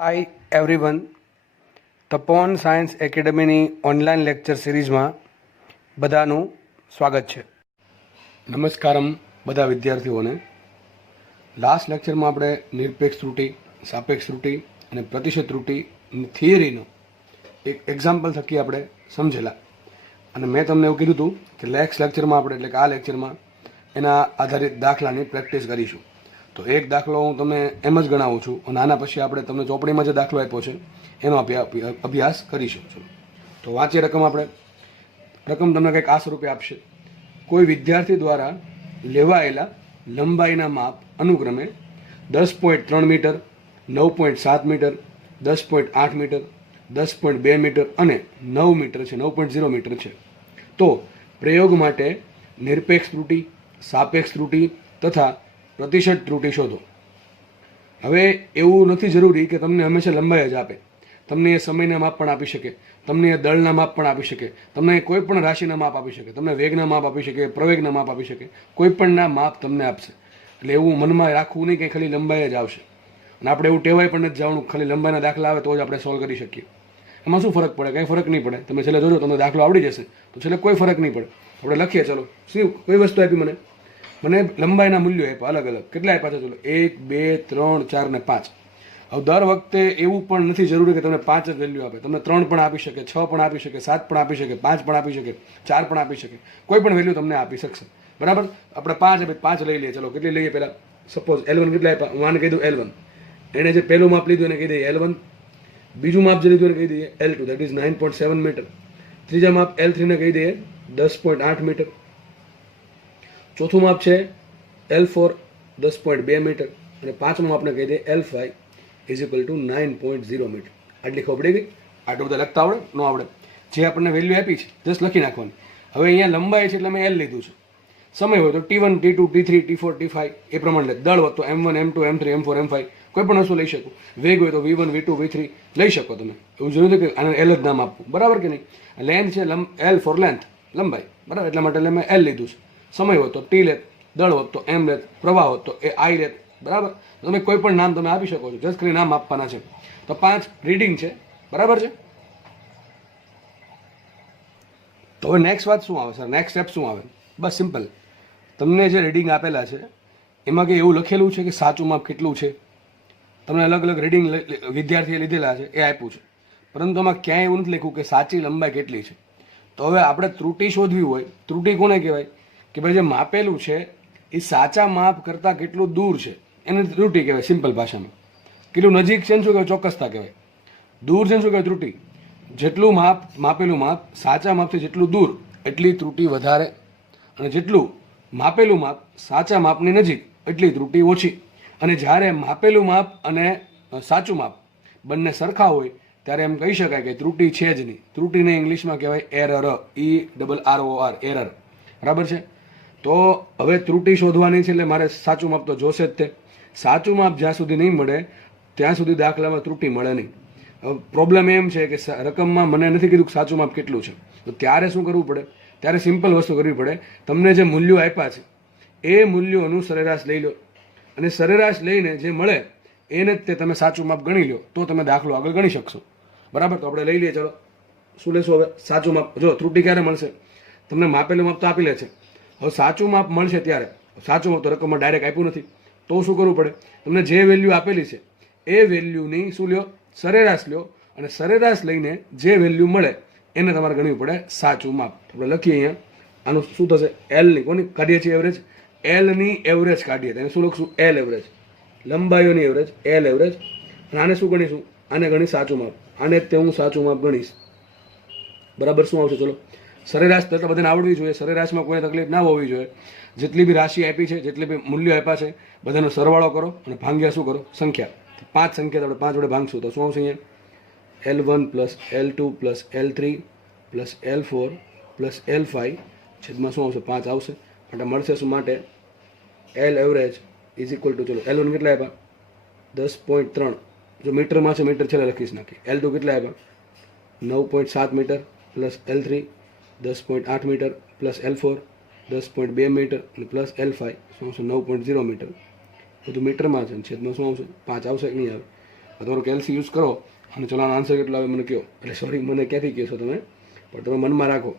હાય everyone, Tapon science એકેડમીની online lecture સિરીઝમાં બધાનું સ્વાગત છે. નમસ્કારમ બધા વિદ્યાર્થીઓને. લાસ્ટ લેક્ચરમાં આપણે નિરપેક્ષ ત્રુટિ, સાપેક્ષ ત્રુટિ અને પ્રતિશત ત્રુટિની થિયરીનો એક એક્ઝામ્પલ થકી આપણે સમજેલા, અને મેં તમને એવું કીધું હતું કે નેક્સ્ટ લેક્ચરમાં આપણે એટલે કે આ લેક્ચરમાં એના આધારિત દાખલાની પ્રેક્ટિસ કરીશું. તો એક દાખલો હું તમને એમ જ ગણાવું છું અને આના પછી આપણે તમને ચોપડીમાં જે દાખલો આપ્યો છે એનો અભ્યાસ કરીશું. તો વાંચીએ રકમ. રકમ તમને કંઈક આ સ્વરૂપે આપશે: કોઈ વિદ્યાર્થી દ્વારા લેવાયેલા લંબાઈના માપ અનુક્રમે 10.3 મીટર, 9.7 મીટર, 10.8 મીટર, 10.2 મીટર અને 9 મીટર છે, 9.0 મીટર છે. તો પ્રયોગ માટે નિરપેક્ષ ત્રુટિ, સાપેક્ષ ત્રુટિ તથા પ્રતિશત ત્રુટિ શોધો. હવે એવું નથી જરૂરી કે તમને હંમેશા લંબાઈ જ આપે. તમને એ સમયના માપ પણ આપી શકે, તમને એ દળના માપ પણ આપી શકે, તમને કોઈ પણ રાશિના માપ આપી શકે, તમને વેગના માપ આપી શકે, પ્રવેગના માપ આપી શકે, કોઈ પણના માપ તમને આપશે. એટલે એવું મનમાં રાખવું નહીં કે ખાલી લંબાઈ જ આવશે. અને આપણે એવું ટેવાય પણ નથી જવાનું ખાલી લંબાઈના દાખલા આવે તો જ આપણે સોલ્વ કરી શકીએ. એમાં શું ફરક પડે? કંઈ ફરક નહીં પડે. તમે છેલ્લે જોજો, તમને દાખલો આવડી જશે તો છેલ્લે કોઈ ફરક નહીં પડે. આપણે લખીએ. ચલો, શું કઈ વસ્તુ આપી મને લંબાઈના મૂલ્યો આપ્યા અલગ અલગ. કેટલા આપ્યા છે? ચલો, 1, 2, 3, 4 ને 5. હવે દર વખતે એવું પણ નથી જરૂરી કે તમને 5 જ વેલ્યુ આપે. તમને 3 પણ આપી શકે, 6 પણ આપી શકે, 7 પણ આપી શકે, 5 પણ આપી શકે, 4 પણ આપી શકે. કોઈ પણ વેલ્યુ તમને આપી શકશે. બરાબર? આપણે 5 આપે, 5 લઈ લઈએ. ચલો, કેટલી લઈએ? પહેલાં સપોઝ L1 કેટલા આપ્યા? હું આને કહી દઉં L1. એણે જે પહેલું માપ લીધું એને કહી દઈએ L1. બીજું માપ જે લીધું એને કહી દઈએ L2, દેટ ઇઝ 9.7 મીટર. ત્રીજા માપ L3 ને કહી દઈએ 10.8 મીટર. ચોથું માપ છે L4, 10.2 મીટર. અને પાંચમું આપણે કહી દઈએ L5 is equal two 9.0 metre. આટલી ખબર પડી ગઈ? આટલું બધા લખતા આવડે? ન આવડે? જે આપણને વેલ્યુ આપી છે જસ્ટ લખી નાખવાની. હવે અહીંયા લંબાઈ છે એટલે મેં L લીધું છે. સમય હોય તો T1, T2, T3, T4, T5 એ પ્રમાણે લે. દળ હોય તો M1, M2, M3, M4, M5 કોઈ પણ વસ્તુ લઈ શકો. વેગ હોય તો V1, V2, V3 લઈ શકો તમે. એવું જરૂર નથી કે આને L જ નામ આપવું. બરાબર કે નહીં? લેન્થ છે L ફોર લેન્થ, લંબાઈ. બરાબર? એટલા માટે મેં L લીધું છે. સમય હોય તો T લેત, દળ હોત તો M લેત, પ્રવાહ હોત તો એ I લેત. બરાબર? તમે કોઈ પણ નામ તમે આપી શકો છો, જસ્ટ કરી નામ આપવાના છે. તો 5 રીડિંગ છે. બરાબર છે? તો હવે નેક્સ્ટ વાત શું આવે સર? નેક્સ્ટ સ્ટેપ શું આવે? બસ સિમ્પલ. તમને જે રીડિંગ આપેલા છે એમાં કંઈ એવું લખેલું છે કે સાચું માપ કેટલું છે? તમને અલગ અલગ રીડિંગ વિદ્યાર્થીએ લીધેલા છે એ આપ્યું છે, પરંતુ આમાં ક્યાંય એવું નથી લખ્યું કે સાચી લંબાઈ કેટલી છે. તો હવે આપણે ત્રુટિ શોધવી હોય, ત્રુટિ કોને કહેવાય? કે ભાઈ જે માપેલું છે એ સાચા માપ કરતાં કેટલું દૂર છે એને ત્રુટિ કહેવાય. સિમ્પલ ભાષામાં કેટલું નજીક છે ને શું કહેવાય? ચોક્કસતા કહેવાય. દૂર છે ને શું કહેવાય? ત્રુટિ. જેટલું માપેલું માપ સાચા માપથી જેટલું દૂર એટલી ત્રુટિ વધારે, અને જેટલું માપેલું માપ સાચા માપની નજીક એટલી ત્રુટિ ઓછી. અને જ્યારે માપેલું માપ અને સાચું માપ બંને સરખા હોય ત્યારે એમ કહી શકાય કે ત્રુટિ છે જ નહીં. ત્રુટિને ઇંગ્લિશમાં કહેવાય એરર, ERROR, એરર. બરાબર છે? તો હવે ત્રુટિ શોધવાની છે એટલે મારે સાચું માપ તો જોશે જ તે. સાચું માપ જ્યાં સુધી નહીં મળે ત્યાં સુધી દાખલામાં ત્રુટિ મળે નહીં. પ્રોબ્લેમ એમ છે કે રકમમાં મને નથી કીધું કે સાચું માપ કેટલું છે. તો ત્યારે શું કરવું પડે? ત્યારે સિમ્પલ વસ્તુ કરવી પડે. તમને જે મૂલ્યો આપ્યા છે એ મૂલ્યોનું સરેરાશ લઈ લો, અને સરેરાશ લઈને જે મળે એને જ તે તમે સાચું માપ ગણી લો, તો તમે દાખલો આગળ ગણી શકશો. બરાબર? તો આપણે લઈ લઈએ. ચલો, શું લેશો હવે? સાચું માપ. જો ત્રુટિ ક્યારે મળશે? તમને માપેલું માપ તો આપી લે છે. હવે સાચું માપ મળશે ત્યારે, સાચું માપ તો રકમમાં ડાયરેક્ટ આપ્યું નથી, તો શું કરવું પડે? તમને જે વેલ્યુ આપેલી છે એ વેલ્યુની શું લ્યો? સરેરાશ લ્યો, અને સરેરાશ લઈને જે વેલ્યુ મળે એને તમારે ગણવું પડે સાચું માપ. આપણે લખીએ અહીંયા. આનું શું થશે? Lની કોની કાઢીએ છીએ? એવરેજ. Lની એવરેજ કાઢીએ તો એને શું લખશું? L average. લંબાઈઓની એવરેજ, L એવરેજ. અને આને શું ગણીશું? આને ગણી સાચું માપ. આને તે હું સાચું માપ ગણીશ. બરાબર? શું આવશે? ચલો, સરેરાશ તો બધાને આવડવી જોઈએ. સરેરાશમાં કોઈ તકલીફ ના હોવી જોઈએ. જેટલી બી રાશિ આપી છે, જેટલી બી મૂલ્યો આપ્યા છે, બધાનો સરવાળો કરો અને ભાંગ્યા શું કરો? સંખ્યા. 5 સંખ્યા આપણે 5 વડે ભાંગશું તો શું આવશે? અહીંયા L1 plus L2 plus L3 plus L4 plus L5 છેદમાં શું આવશે? 5 આવશે. માટે મળશે શું? માટે L average is equal to, ચલો, L1 કેટલા આપ્યા? 10.3. જો મીટરમાં છે મીટર છેલ્લે લખીશ નાખી. L2 કેટલા આપ્યા? 9.7 metre plus L3 10.8 metre plus L4 10.2 metre અને પ્લસ L5 શું આવશે? 9.0 મીટર. બધું મીટરમાં છે, છેદમાં શું આવશે? 5 આવશે કે નહીં આવે? થોડુંક એલસી યુઝ કરો અને ચલો આનો આન્સર કેટલો આવે મને કહો. એટલે સોરી, મને ક્યાંથી કહેશો તમે, પણ તમે મનમાં રાખો.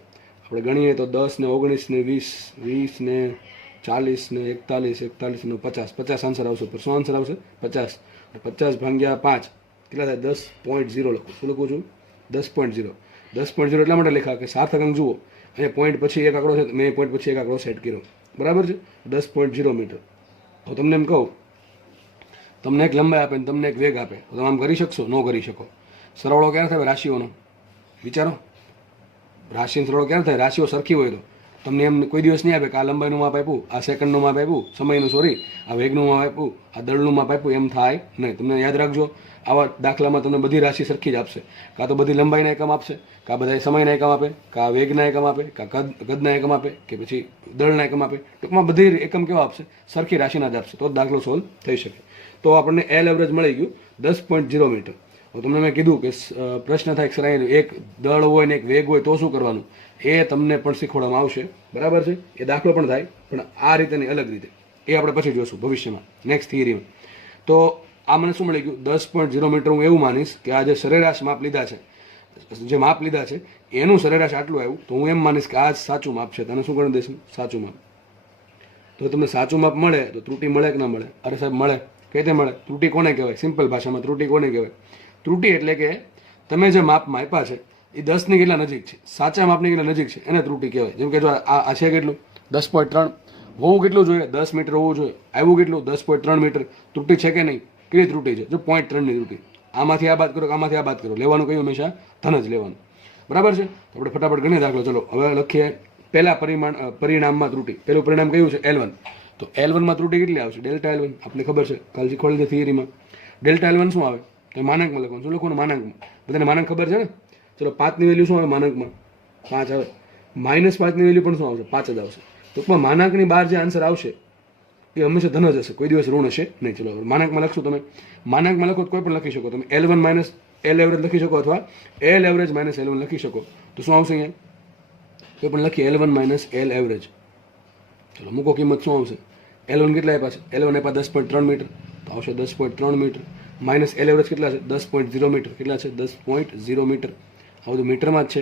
આપણે ગણીએ તો 10 ને 19 ને 20, 20 ને 40 ને 41, 41 ને 50, 50 આન્સર આવશે. પર શું આન્સર આવશે? 50. 50 ભાગ્યા 5 કેટલા થાય? 10.0 લખું. શું લખું છું? 10.0. 10.0 એટલા માટે લખ્યા કે સાર્થક અંક જુઓ, અહીંયા પોઈન્ટ પછી એક આંકડો છે, મેં પોઈન્ટ પછી એક આંકડો સેટ કર્યો, બરાબર છે? 10.0 મીટર. તો તમને એમ કહું, તમને એક લંબાઈ આપે ને તમને એક વેગ આપે, તો તમે આમ કરી શકશો? ન કરી શકો. સરવાળો ક્યારે થાય રાશિઓનો? વિચારો, રાશિનો સરવાળો ક્યારે થાય? રાશિઓ સરખી હોય તો તમને એમ કોઈ દિવસ નહીં આપે કે આ લંબાઈનું માપ આપ્યું, આ સેકન્ડનું માપ આપ્યું, સમયનું સોરી, આ વેગનું માપ આપ્યું, આ દળનું માપ આપ્યું, એમ થાય નહીં. તમને યાદ રાખજો, આવા દાખલામાં તમને બધી રાશિ સરખી જ આપશે. કાં તો બધી લંબાઈના એકમ આપશે, કાં બધા સમયના એકમ આપે, કાં વેગના એકમ આપે, કાં કદના એકમ આપે, કે પછી દળના એકમ આપે. ટૂંકમાં બધી એકમ કેવા આપશે? સરખી રાશિના જ આપશે, તો જ દાખલો સોલ્વ થઈ શકે. તો આપણને એલ એવરેજ મળી ગયું 10.0 મીટર. તો તમને મેં કીધું કે પ્રશ્ન થાય સર એક દળ હોય ને એક વેગ હોય તો શું કરવાનું, એ તમને પણ શીખવાડવામાં આવશે, બરાબર છે? એ દાખલો પણ થાય, પણ આ રીતે નહીં, અલગ રીતે. એ આપણે પછી જોઈશું ભવિષ્યમાં, નેક્સ્ટ થિયરીમાં. તો આ મને શું મળી ગયું? 10.0 મીટર. હું એવું માનીશ કે આ જે સરેરાશ માપ લીધા છે, જે માપ લીધા છે એનું સરેરાશ આટલું આવ્યું, તો હું એમ માનીશ કે આ જ સાચું માપ છે. તને શું ગણી દઈશું? સાચું માપ. તો તમને સાચું માપ મળે તો ત્રુટિ મળે કે ના મળે? અરે સાહેબ મળે. કઈ રીતે મળે? ત્રુટિ કોને કહેવાય? સિમ્પલ ભાષામાં ત્રુટિ કોને કહેવાય? ત્રુટિ એટલે કે તમે જે માપમાં આપ્યા છે એ 10ની કેટલા નજીક છે, સાચા માપની કેટલા નજીક છે, એને ત્રુટિ કહેવાય. જેમ કે જો આ છે કેટલું? 10.3. હોવું કેટલું જોઈએ? 10 મીટર હોવું જોઈએ. આવ્યું કેટલું? 10.3 મીટર. ત્રુટિ છે કે નહીં? કેટલી ત્રુટિ છે? જો 0.3ની ત્રુટિ. આમાંથી આ બાદ કરો, આમાંથી આ બાદ કરો. લેવાનું કયું? હંમેશા ધન જ લેવાનું, બરાબર છે? તો આપણે ફટાફટ ગણીએ દાખલો. ચલો હવે લખીએ પહેલા પરિણામમાં ત્રુટિ. પહેલું પરિણામ કયું છે? L1. તો L1 માં ત્રુટિ કેટલી આવશે? Delta L1. આપણે ખબર છે, કાલ શીખવાડી દે થિયરીમાં. ડેલ્ટા L1 શું આવે? તો માનાંકમાં લખવાનું. શું લખવાનું? માનાંકમાં. બધાને માનાંક ખબર છે ને? ચલો 5ની વેલ્યુ શું આવે માનાંકમાં? 5 આવે. -5ની વેલ્યુ પણ શું આવશે? 5 જ આવશે. ટૂંકમાં માનાંકની બહાર જે આન્સર આવશે એ હંમેશા ધન જ હશે, કોઈ દિવસ ઋણ હશે નહીં. ચલો માનાંકમાં લખશું. તમે માનાંકમાં લખો તો કોઈ પણ લખી શકો. તમે L1 માઇનસ L એવરેજ લખી શકો, અથવા L એવરેજ માઇનસ L1 લખી શકો. તો શું આવશે અહીંયા? કોઈ પણ લખીએ L1 માઇનસ L એવરેજ. ચલો મૂકો કિંમત. શું આવશે? L1 કેટલા આપ્યા છે? L1 આપ્યા 10.3 મીટર, તો આવશે 10.3 મીટર. માઇનસ L એવરેજ કેટલા છે? 10.0 મીટર. કેટલા છે? 10.0 મીટર. આ બધું મીટરમાં જ છે,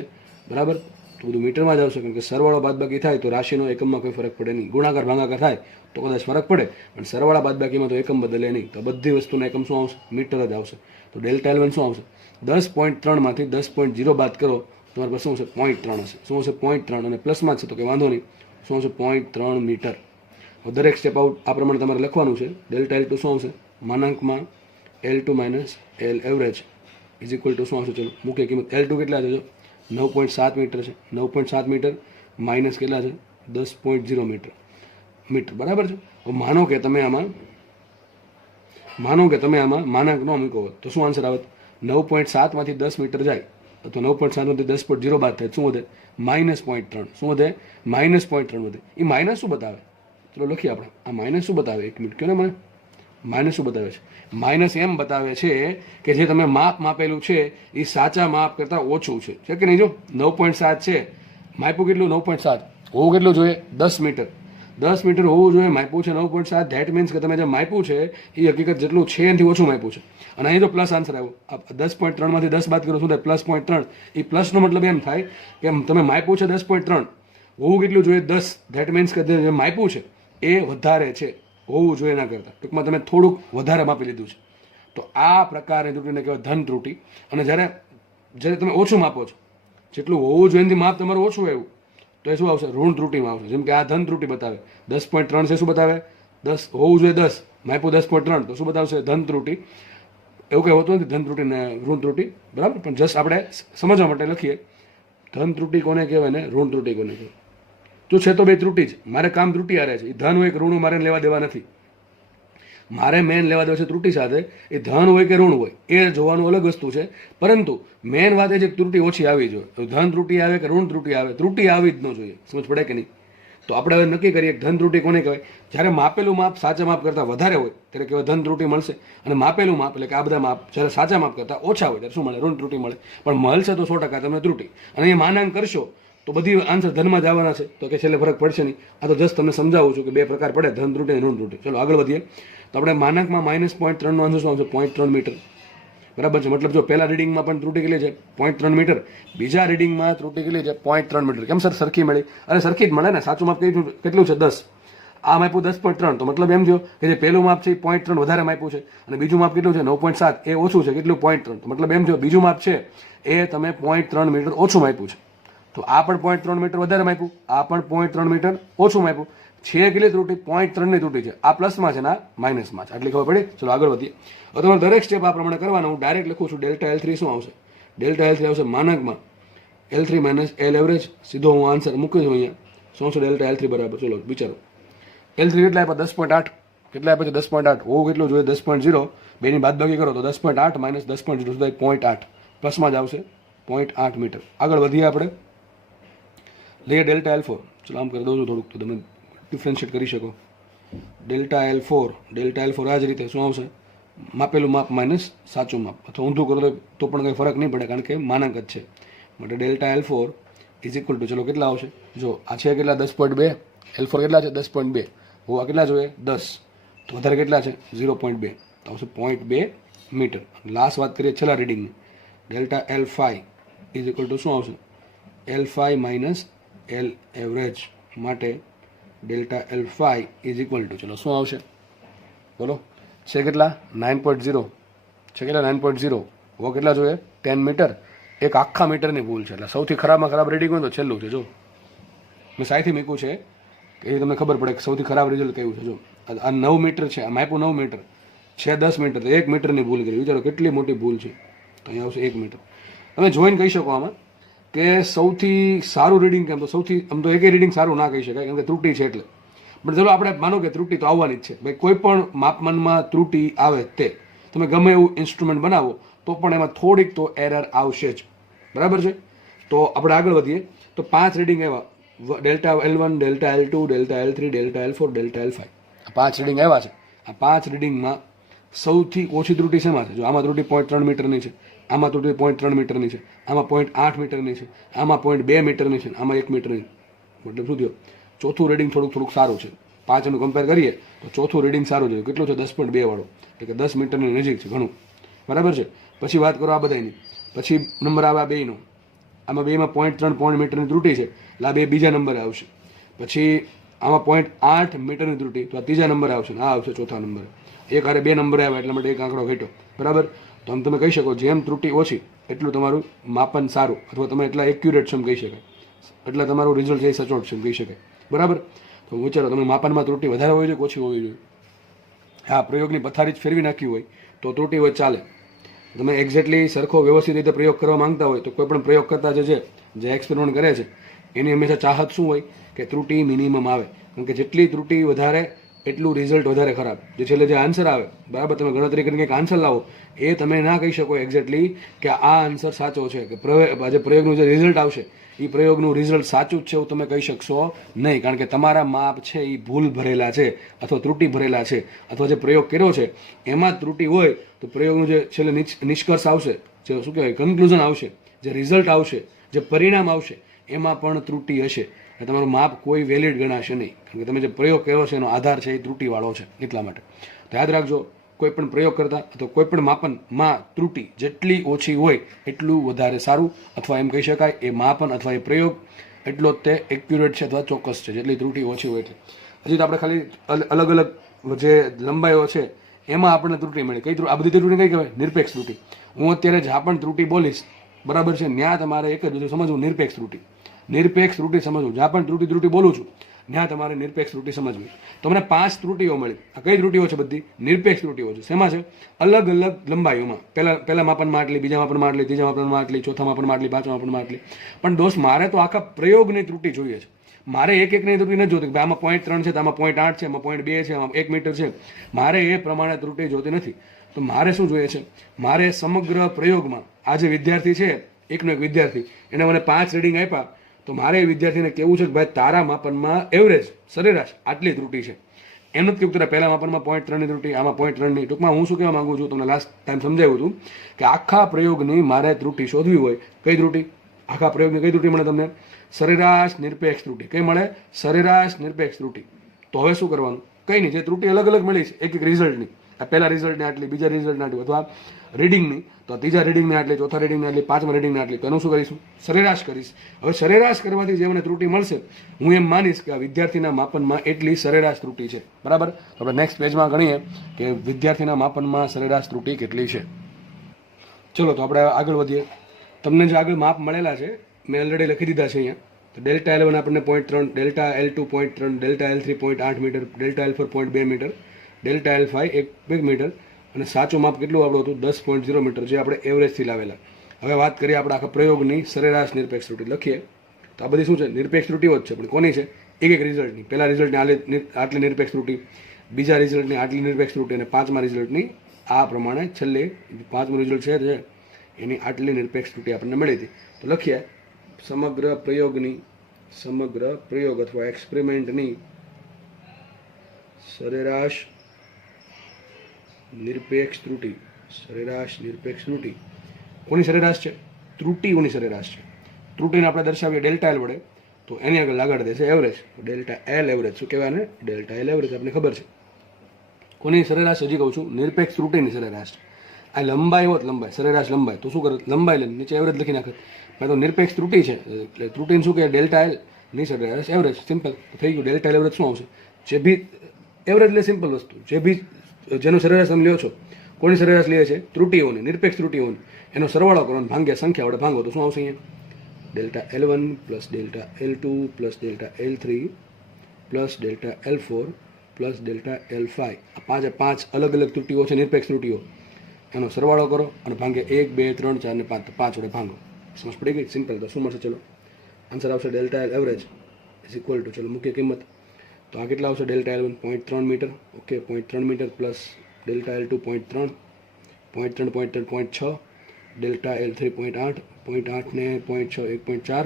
બરાબર? તો બધું મીટરમાં જ આવશે, કારણ કે સરવાળો બાદબાકી થાય તો રાશિનો એકમમાં કોઈ ફરક પડે નહીં. ગુણાકાર ભાગાકાર થાય તો કદાચ ફરક પડે, પણ સરવાળા બાદબાકીમાં તો એકમ બદલે નહીં. તો બધી વસ્તુના એકમ શું આવશે? મીટર જ આવશે. તો ડેલ્ટા L1 શું આવશે? 10.3 માંથી 10.0 બાદ કરો, તમારી પાસે શું હશે? 0.3 હશે. શું હશે? 0.3. અને પ્લસમાં જ છે તો કે વાંધો નહીં. શું હશે? 0.3 મીટર. દરેક સ્ટેપ આઉટ આ પ્રમાણે તમારે લખવાનું છે. ડેલ્ટા L2 શું આવશે? માનાંકમાં L2 minus L average is equal to શું આવશે? ચલો મૂકીએ કિંમત. L2 કેટલા છે? 9.7 મીટર છે. 9.7 મીટર માઇનસ કેટલા છે? 10.0 મીટર. બરાબર છે? હવે માનો કે તમે આમાં માનાંક ન મૂકો તો શું આન્સર આવે? 9.7 માંથી 10 મીટર જાય તો 9.7 માંથી 10.0 બાદ થાય. શું વધે? -0.3. શું વધે? -0.3 વધે. એ માઇનસ શું બતાવે? ચલો લખીએ આપણે. આ માઇનસ શું બતાવે? એક મિનિટ કહો ને મને. માઇનસ શું બતાવે છે? માઇનસ એમ બતાવે છે કે જે તમે માપેલું છે એ સાચા માપ કરતાં ઓછું છે કે નહીં? જો 9.7 છે, માપ્યું કેટલું? 9.7. હોવું કેટલું જોઈએ? 10 મીટર. 10 મીટર હોવું જોઈએ, માપ્યું છે 9.7. ધેટ મીન્સ કે તમે જે માપ્યું છે એ હકીકત જેટલું છે એનાથી ઓછું માપ્યું છે. અને અહીં તો પ્લસ આન્સર આવ્યો. 10.3 માંથી 10 બાદ કરો શું થાય? +0.3. એ પ્લસનો મતલબ એમ થાય કે તમે માપ્યું છે 10.3, હોવું કેટલું જોઈએ? 10. ધેટ મીન્સ કે જે માપ્યું છે એ વધારે છે હોવું જોઈએ એના કરતાં. ટૂંકમાં તમે થોડુંક વધારે માપી લીધું છે. તો આ પ્રકારની ત્રુટિને કહેવાય ધન ત્રુટિ. અને જ્યારે તમે ઓછું માપો છો, જેટલું હોવું જોઈએ એનાથી માપ તમારું ઓછું આવ્યું, તો એ શું આવશે? ઋણ ત્રુટિમાં આવશે. જેમ કે આ ધન ત્રુટિ બતાવે 10.3 છે. શું બતાવે? 10 હોવું જોઈએ 10, માપ્યું 10.3, તો શું બતાવશે? ધન ત્રુટિ. એવું કંઈ હોતું નથી ધન ત્રુટિ ને ઋણ ત્રુટિ, બરાબર? પણ જસ્ટ આપણે સમજવા માટે લખીએ. ધન ત્રુટિ કોને કહેવાય ને ઋણ ત્રુટિ કોને કહેવાય? તો છે તો બે ત્રુટિ જ. મારે કામ ત્રુટિ હારે છે. એ ધન હોય કે ઋણ, મારે લેવા દેવા નથી. મારે મેન લેવા દેવા છે ત્રુટિ સાથે. એ ધન હોય કે ઋણ હોય એ જોવાનું અલગ વસ્તુ છે. પરંતુ મેન વાત એ છે કે ત્રુટિ ઓછી આવી જોઈએ. તો ધન ત્રુટિ આવે કે ઋણ ત્રુટિ આવે, ત્રુટિ આવી જ ન જોઈએ. સમજ પડે કે નહીં? તો આપણે હવે નક્કી કરીએ કે ધન ત્રુટિ કોને કહેવાય? જ્યારે માપેલું માપ સાચા માપ કરતાં વધારે હોય ત્યારે કહેવાય ધન ત્રુટિ મળશે. અને માપેલું માપ એટલે કે આ બધા માપ જ્યારે સાચા માપ કરતાં ઓછા હોય ત્યારે શું મળે? ઋણ ત્રુટિ મળે. પણ મળશે તો 100% તમને ત્રુટિ. અને એ માનાંક કરશો તો બધી આન્સર ધનમાં જ આવવાના છે, તો કે છેલ્લે ફરક પડશે નહીં. આ તો જસ્ટ તમને સમજાવું છું કે બે પ્રકાર પડે, ધન ત્રુટિ અને ઋણ ત્રુટિ. ચલો આગળ વધીએ. તો આપણે માનાંકમાં -0.3 નો આન્સર શું આવશે? 0.3 મીટર. બરાબર છે. મતલબ જો પહેલા રીડિંગમાં પણ ત્રુટી કેટલી છે 0.3 મીટર, બીજા રીડિંગમાં ત્રુટી કેટલી છે 0.3 મીટર. કેમ સર સરખી મળી? અને સરખી જ મળે ને, સાચું માપ કેટલું છે 10, આ માપ્યું 10.3, તો મતલબ એમ થયો કે જે પહેલું માપ છે એ 0.3 વધારે માપ્યું છે અને બીજું માપ કેટલું છે 9.7 એ ઓછું છે, કેટલું 0.3, તો મતલબ એમ થયો બીજું માપ છે એ તમે 0.3 મીટર ઓછું માપ્યું છે. તો આ પણ 0.3 મીટર વધારે માપ્યું, આ પણ 0.3 મીટર ઓછું માપ્યું છે. કેટલી ત્રુટી? 0.3 ની ત્રુટી છે. આ પ્લસમાં છે ને આ માઇનસમાં છે. આટલી ખબર પડી? ચલો આગળ વધીએ. હવે તમારે દરેક સ્ટેપ આ પ્રમાણે કરવાના. હું ડાયરેક્ટ લખું છું. ડેલ્ટા L3 શું આવશે? ડેલ્ટા L3 આવશે માનકમાં L3 માઇનસ L એવરેજ. સીધો હું આન્સર મૂકી છું અહીંયા. શું આવશે ડેલ્ટા L3 બરાબર? ચલો વિચારો. L3 કેટલા આપ્યા? 10.8. કેટલા આપ્યા છે? 10.8. હોવું કેટલું જોઈએ? 10.0. બેની બાદબાકી કરો તો 10.8 માઇનસ 10.0 સુધી 0.8 પ્લસમાં જ આવશે 0.8 મીટર. આગળ વધીએ આપણે. લઈએ ડેલ્ટા L4. ચલો આમ કરી દઉં છું થોડુંક તો તમે ડિફરન્શિએટ કરી શકો. ડેલ્ટા L4 આ જ રીતે શું આવશે? માપેલું માપ માઇનસ સાચું માપ, અથવા ઊંધું કરો તો પણ કંઈ ફરક નહીં પડે કારણ કે માનાંક જ છે. માટે delta L4 is equal to, ચલો કેટલા આવશે? જો આ છે કેટલા? 10.2. L4 કેટલા છે? 10.2. હોવા કેટલા જોઈએ? 10. તો વધારે કેટલા છે? 0.2. તો આવશે 0.2 મીટર. લાસ્ટ વાત કરીએ છેલ્લા રીડિંગની. Delta L5 is equal to શું આવશે? L5 minus L average. માટે delta L5 is equal to, ચલો શું આવશે? બોલો. છે કેટલા? 9.0. છે કેટલા? 9.0. હો કેટલા જોઈએ? 10 મીટર. એક આખા મીટરની ભૂલ છે. એટલે સૌથી ખરાબમાં ખરાબ રીડિંગ હોય તો છેલ્લું છે. જો મેં સાઈથી મૂક્યું છે કે એ તમને ખબર પડે કે સૌથી ખરાબ રિઝલ્ટ કયું છે. જો આ 9 મીટર છે, આ માપ્યું 9 મીટર છે, 10 મીટર, તો 1 મીટરની ભૂલ કરી. વિચારો કેટલી મોટી ભૂલ છે. તો અહીંયા આવશે 1 મીટર. તમે જોઈને કહી શકો આમાં કે સૌથી સારું રીડિંગ કેમ? તો સૌથી આમ તો એકેય રીડિંગ સારું ના કહી શકાય કેમ કે ત્રુટી છે એટલે. પણ ચલો આપણે માનો કે ત્રુટી તો આવવાની જ છે. ભાઈ કોઈ પણ માપનમાં ત્રુટી આવે તે તમે ગમે એવું ઇન્સ્ટ્રુમેન્ટ બનાવો તો પણ એમાં થોડીક તો એરર આવશે જ. બરાબર છે? તો આપણે આગળ વધીએ. તો 5 રીડિંગ આવ્યા. Delta L1, delta L2, delta L3, delta L4, delta L5. આ 5 રીડિંગ આવ્યા છે. આ 5 રીડિંગમાં સૌથી ઓછી ત્રુટી શેમાં છે? જો આમાં ત્રુટી 0.3 મીટરની છે, આમાં ત્રુટી 0.3 મીટરની છે, આમાં 0.8 મીટરની છે, આમાં 0.2 મીટરની છે, આમાં 1 મીટરની. મતલબ શું થયો? ચોથું રીડિંગ થોડુંક સારું છે. 5 નું કમ્પેર કરીએ તો ચોથું રીડિંગ સારું છે. કેટલું છે? 10.2 વાળું, એટલે કે 10 મીટરની નજીક છે ઘણું. બરાબર છે? પછી વાત કરો આ બધાની. પછી નંબર આવે આ બેનો. આમાં બેમાં 0.3 મીટરની ત્રુટી છે, એટલે આ બે બીજા નંબરે આવશે. પછી આમાં 0.8 મીટરની ત્રુટી, તો આ ત્રીજા નંબરે આવશે, આ આવશે ચોથા નંબરે. એક હારે 2 નંબરે આવે એટલા માટે એક આંકડો ઘટ્યો. બરાબર? તો આમ તમે કહી શકો જેમ ત્રુટી ઓછી એટલું તમારું માપન સારું, અથવા તમે એટલા એક્યુરેટ છે એમ કહી શકાય, એટલે તમારું રિઝલ્ટ છે સચોટ છે એમ કહી શકાય. બરાબર? તો વિચારો તમે માપનમાં ત્રુટી વધારે હોવી જોઈએ કે ઓછી હોવી જોઈએ? હા, પ્રયોગની પથારી જ ફેરવી નાખી હોય તો ત્રુટી હોય ચાલે. તમે એક્ઝેક્ટલી સરખો વ્યવસ્થિત રીતે પ્રયોગ કરવા માંગતા હોય તો કોઈ પણ પ્રયોગ કરતા જે એક્સપેરિમેન્ટ કરે છે એની હંમેશા ચાહત શું હોય કે ત્રુટી મિનિમમ આવે. કારણ કે જેટલી ત્રુટી વધારે એટલું રિઝલ્ટ વધારે ખરાબ. જે છેલ્લે જે આન્સર આવે, બરાબર, તમે ગણતરી કરીને કંઈક આન્સર લાવો, એ તમે ના કહી શકો એક્ઝેક્ટલી કે આ આન્સર સાચો છે, કે જે પ્રયોગનું જે રિઝલ્ટ આવશે એ પ્રયોગનું રિઝલ્ટ સાચું જ છે એવું તમે કહી શકશો નહીં. કારણ કે તમારા માપ છે એ ભૂલ ભરેલા છે અથવા ત્રુટી ભરેલા છે, અથવા જે પ્રયોગ કર્યો છે એમાં ત્રુટી હોય તો પ્રયોગનું જે છેલ્લે નિષ્કર્ષ આવશે, જે શું કહેવાય કન્ક્લુઝન આવશે, જે રિઝલ્ટ આવશે, જે પરિણામ આવશે, એમાં પણ ત્રુટી હશે. તમારું માપ કોઈ વેલિડ ગણાશે નહીં. કારણ કે તમે જે પ્રયોગ કર્યો છે એનો આધાર છે એ ત્રુટીવાળો છે. એટલા માટે તો યાદ રાખજો, કોઈ પણ પ્રયોગ કરતા અથવા કોઈ પણ માપનમાં ત્રુટી જેટલી ઓછી હોય એટલું વધારે સારું, અથવા એમ કહી શકાય એ માપન અથવા એ પ્રયોગ એટલો જ તે એક્યુરેટ છે અથવા ચોક્કસ છે, જેટલી ત્રુટી ઓછી હોય એટલે. હજી તો આપણે ખાલી અલગ અલગ જે લંબાઈઓ છે એમાં આપણને ત્રુટી મળી. કઈ આ બધી ત્રુટી કઈ કહેવાય? નિરપેક્ષ ત્રુટી. હું અત્યારે જ્યાં પણ ત્રુટી બોલીશ, બરાબર છે, ત્યાં તમારે એક જ બધું સમજવું, નિરપેક્ષ ત્રુટી. નિરપેક્ષ ત્રુટી સમજવું. જ્યાં પણ ત્રુટી બોલું છું ત્યાં તમારે નિરપેક્ષ ત્રુટી સમજવી. તો મને 5 ત્રુટીઓ મળી. આ કઈ ત્રુટીઓ છે? બધી નિરપેક્ષ ત્રુટીઓ છે. શેમાં છે? અલગ અલગ લંબાઈઓમાં. પહેલા માપનમાં આટલી, બીજા માપનમાં આટલી, ત્રીજા માપનમાં આટલી, ચોથા માપનમાં આટલી, પાંચમા માપનમાં આટલી. પણ દોસ્ત મારે તો આખા પ્રયોગની ત્રુટી જોઈએ છે. મારે એકની ત્રુટી નથી જોતી કે આમાં 0.3 છે, આમાં 0.8 છે, આમાં 0.2 છે, આમાં 1 મીટર છે. મારે એ પ્રમાણે ત્રુટી જોતી નથી. તો મારે શું જોઈએ છે? મારે સમગ્ર પ્રયોગમાં આ જે વિદ્યાર્થી છે, એકનો એક વિદ્યાર્થી, એને મને 5 રીડિંગ આપ્યા, તો મારે એ વિદ્યાર્થીને કેવું છે કે ભાઈ તારા માપનમાં એવરેજ સરેરાશ આટલી ત્રુટી છે. એમ નથી કહ્યું કે પહેલા માપનમાં 0.3 ની ત્રુટી, આમાં 0.3 ની. ટૂંકમાં હું શું કહેવા માંગુ છું, તમને લાસ્ટ ટાઈમ સમજાવ્યું હતું કે આખા પ્રયોગની મારે ત્રુટી શોધવી હોય. કઈ ત્રુટી? આખા પ્રયોગની કઈ ત્રુટી મળે તમને? સરેરાશ નિરપેક્ષ ત્રુટી. કઈ મળે? સરેરાશ નિરપેક્ષ ત્રુટી. તો હવે શું કરવાનું? કંઈ નહીં, જે ત્રુટી અલગ અલગ મળી છે એક એક રિઝલ્ટની, આ પહેલા રિઝલ્ટને આટલી, બીજા રિઝલ્ટને આટલી, અથવા રીડિંગની તો ત્રીજા રીડિંગને આટલી, ચોથા રીડિંગને આટલી, પાંચમા રીડિંગને આટલી. તો એનું શું કરીશું? સરેરાશ કરીશ. હવે સરેરાશ કરવાથી જે મને ત્રુટિ મળશે, હું એમ માનીશ કે આ વિદ્યાર્થીના માપનમાં એટલી સરેરાશ ત્રુટિ છે. બરાબર? તો આપણે નેક્સ્ટ પેજમાં ગણીએ કે વિદ્યાર્થીના માપનમાં સરેરાશ ત્રુટિ કેટલી છે. ચલો તો આપણે આગળ વધીએ. તમને જે આગળ માપ મળેલા છે મેં ઓલરેડી લખી દીધા છે અહીંયા. તો ડેલ્ટા L1 આપણને 0.3, delta L2 0.3, delta L3 0.8 metre, delta L4 0.2 metre, delta L5 1 metre, અને સાચું માપ કેટલું આપણું હતું? 10.0 મીટર, જે આપણે એવરેજથી લાવેલા. હવે વાત કરીએ આપણે આખા પ્રયોગની સરેરાશ નિરપેક્ષ ત્રુટિ. લખીએ તો આ બધી શું છે? નિરપેક્ષ ત્રુટિઓ જ છે, પણ કોની છે? એક રિઝલ્ટની. પહેલા રિઝલ્ટની આટલી નિરપેક્ષ ત્રુટિ, બીજા રિઝલ્ટની આટલી નિરપેક્ષ ત્રુટિ, અને પાંચમા રિઝલ્ટની આ પ્રમાણે છેલ્લે પાંચમું રિઝલ્ટ છે એની આટલી નિરપેક્ષ ત્રુટિ આપણને મળી હતી. તો લખીએ સમગ્ર પ્રયોગ અથવા એક્સપેરિમેન્ટની સરેરાશ નિરપેક્ષ ત્રુટિ. સરેરાશ નિરપેક્ષ ત્રુટિ કોની સરેરાશ છે? ત્રુટિઓની સરેરાશ છે. ત્રુટિને આપણે દર્શાવીએ ડેલ્ટા L વડે, તો એની આગળ લગાડી દેશે એવરેજ. Delta L average. શું કહેવાય ને? Delta L average. આપણને ખબર છે કોની સરેરાશ? હજી કહું છું, નિરપેક્ષ ત્રુટિની સરેરાશ. આ લંબાઈ હોત, લંબાઈ, સરેરાશ લંબાઈ, તો શું કરે? લંબાઈ લઈને નીચે એવરેજ લખી નાખે. તો નિરપેક્ષ ત્રુટિ છે એટલે ત્રુટિને શું કહે? ડેલ્ટા L ની સરેરાશ એવરેજ. સિમ્પલ થઈ ગયું. ડેલ્ટા L એવરેજ શું આવશે? જે બી એવરેજ લે, સિમ્પલ વસ્તુ, જે બી જેનો સરેરાશ તમે લ્યો છો, કોની સરેરાશ લે છે? ત્રુટિઓની, નિરપેક્ષ ત્રુટિઓની. એનો સરવાળો કરો અને ભાગ્યા સંખ્યા વડે ભાંગો તો શું આવશે? અહીંયા delta L1 plus delta L2 plus delta L3 plus delta L4 plus delta L5. આ પાંચ અલગ અલગ ત્રુટિઓ છે, નિરપેક્ષ ત્રુટિઓ. એનો સરવાળો કરો અને ભાંગે 1, 2, 3, 4 ને 5, તો 5 વડે ભાંગો. સમજ પડી ગઈ? સિમ્પલ. તો શું મળશે? ચલો આન્સર આવશે delta L average is equal to, ચલો મૂકીએ કિંમત. તો આ કેટલા આવશે? Delta L1 0.3 metre, okay, 0.3 metre, plus delta L2 0.3, 0.6, delta L3 0.8, 0.8 ને 0.6 1.4,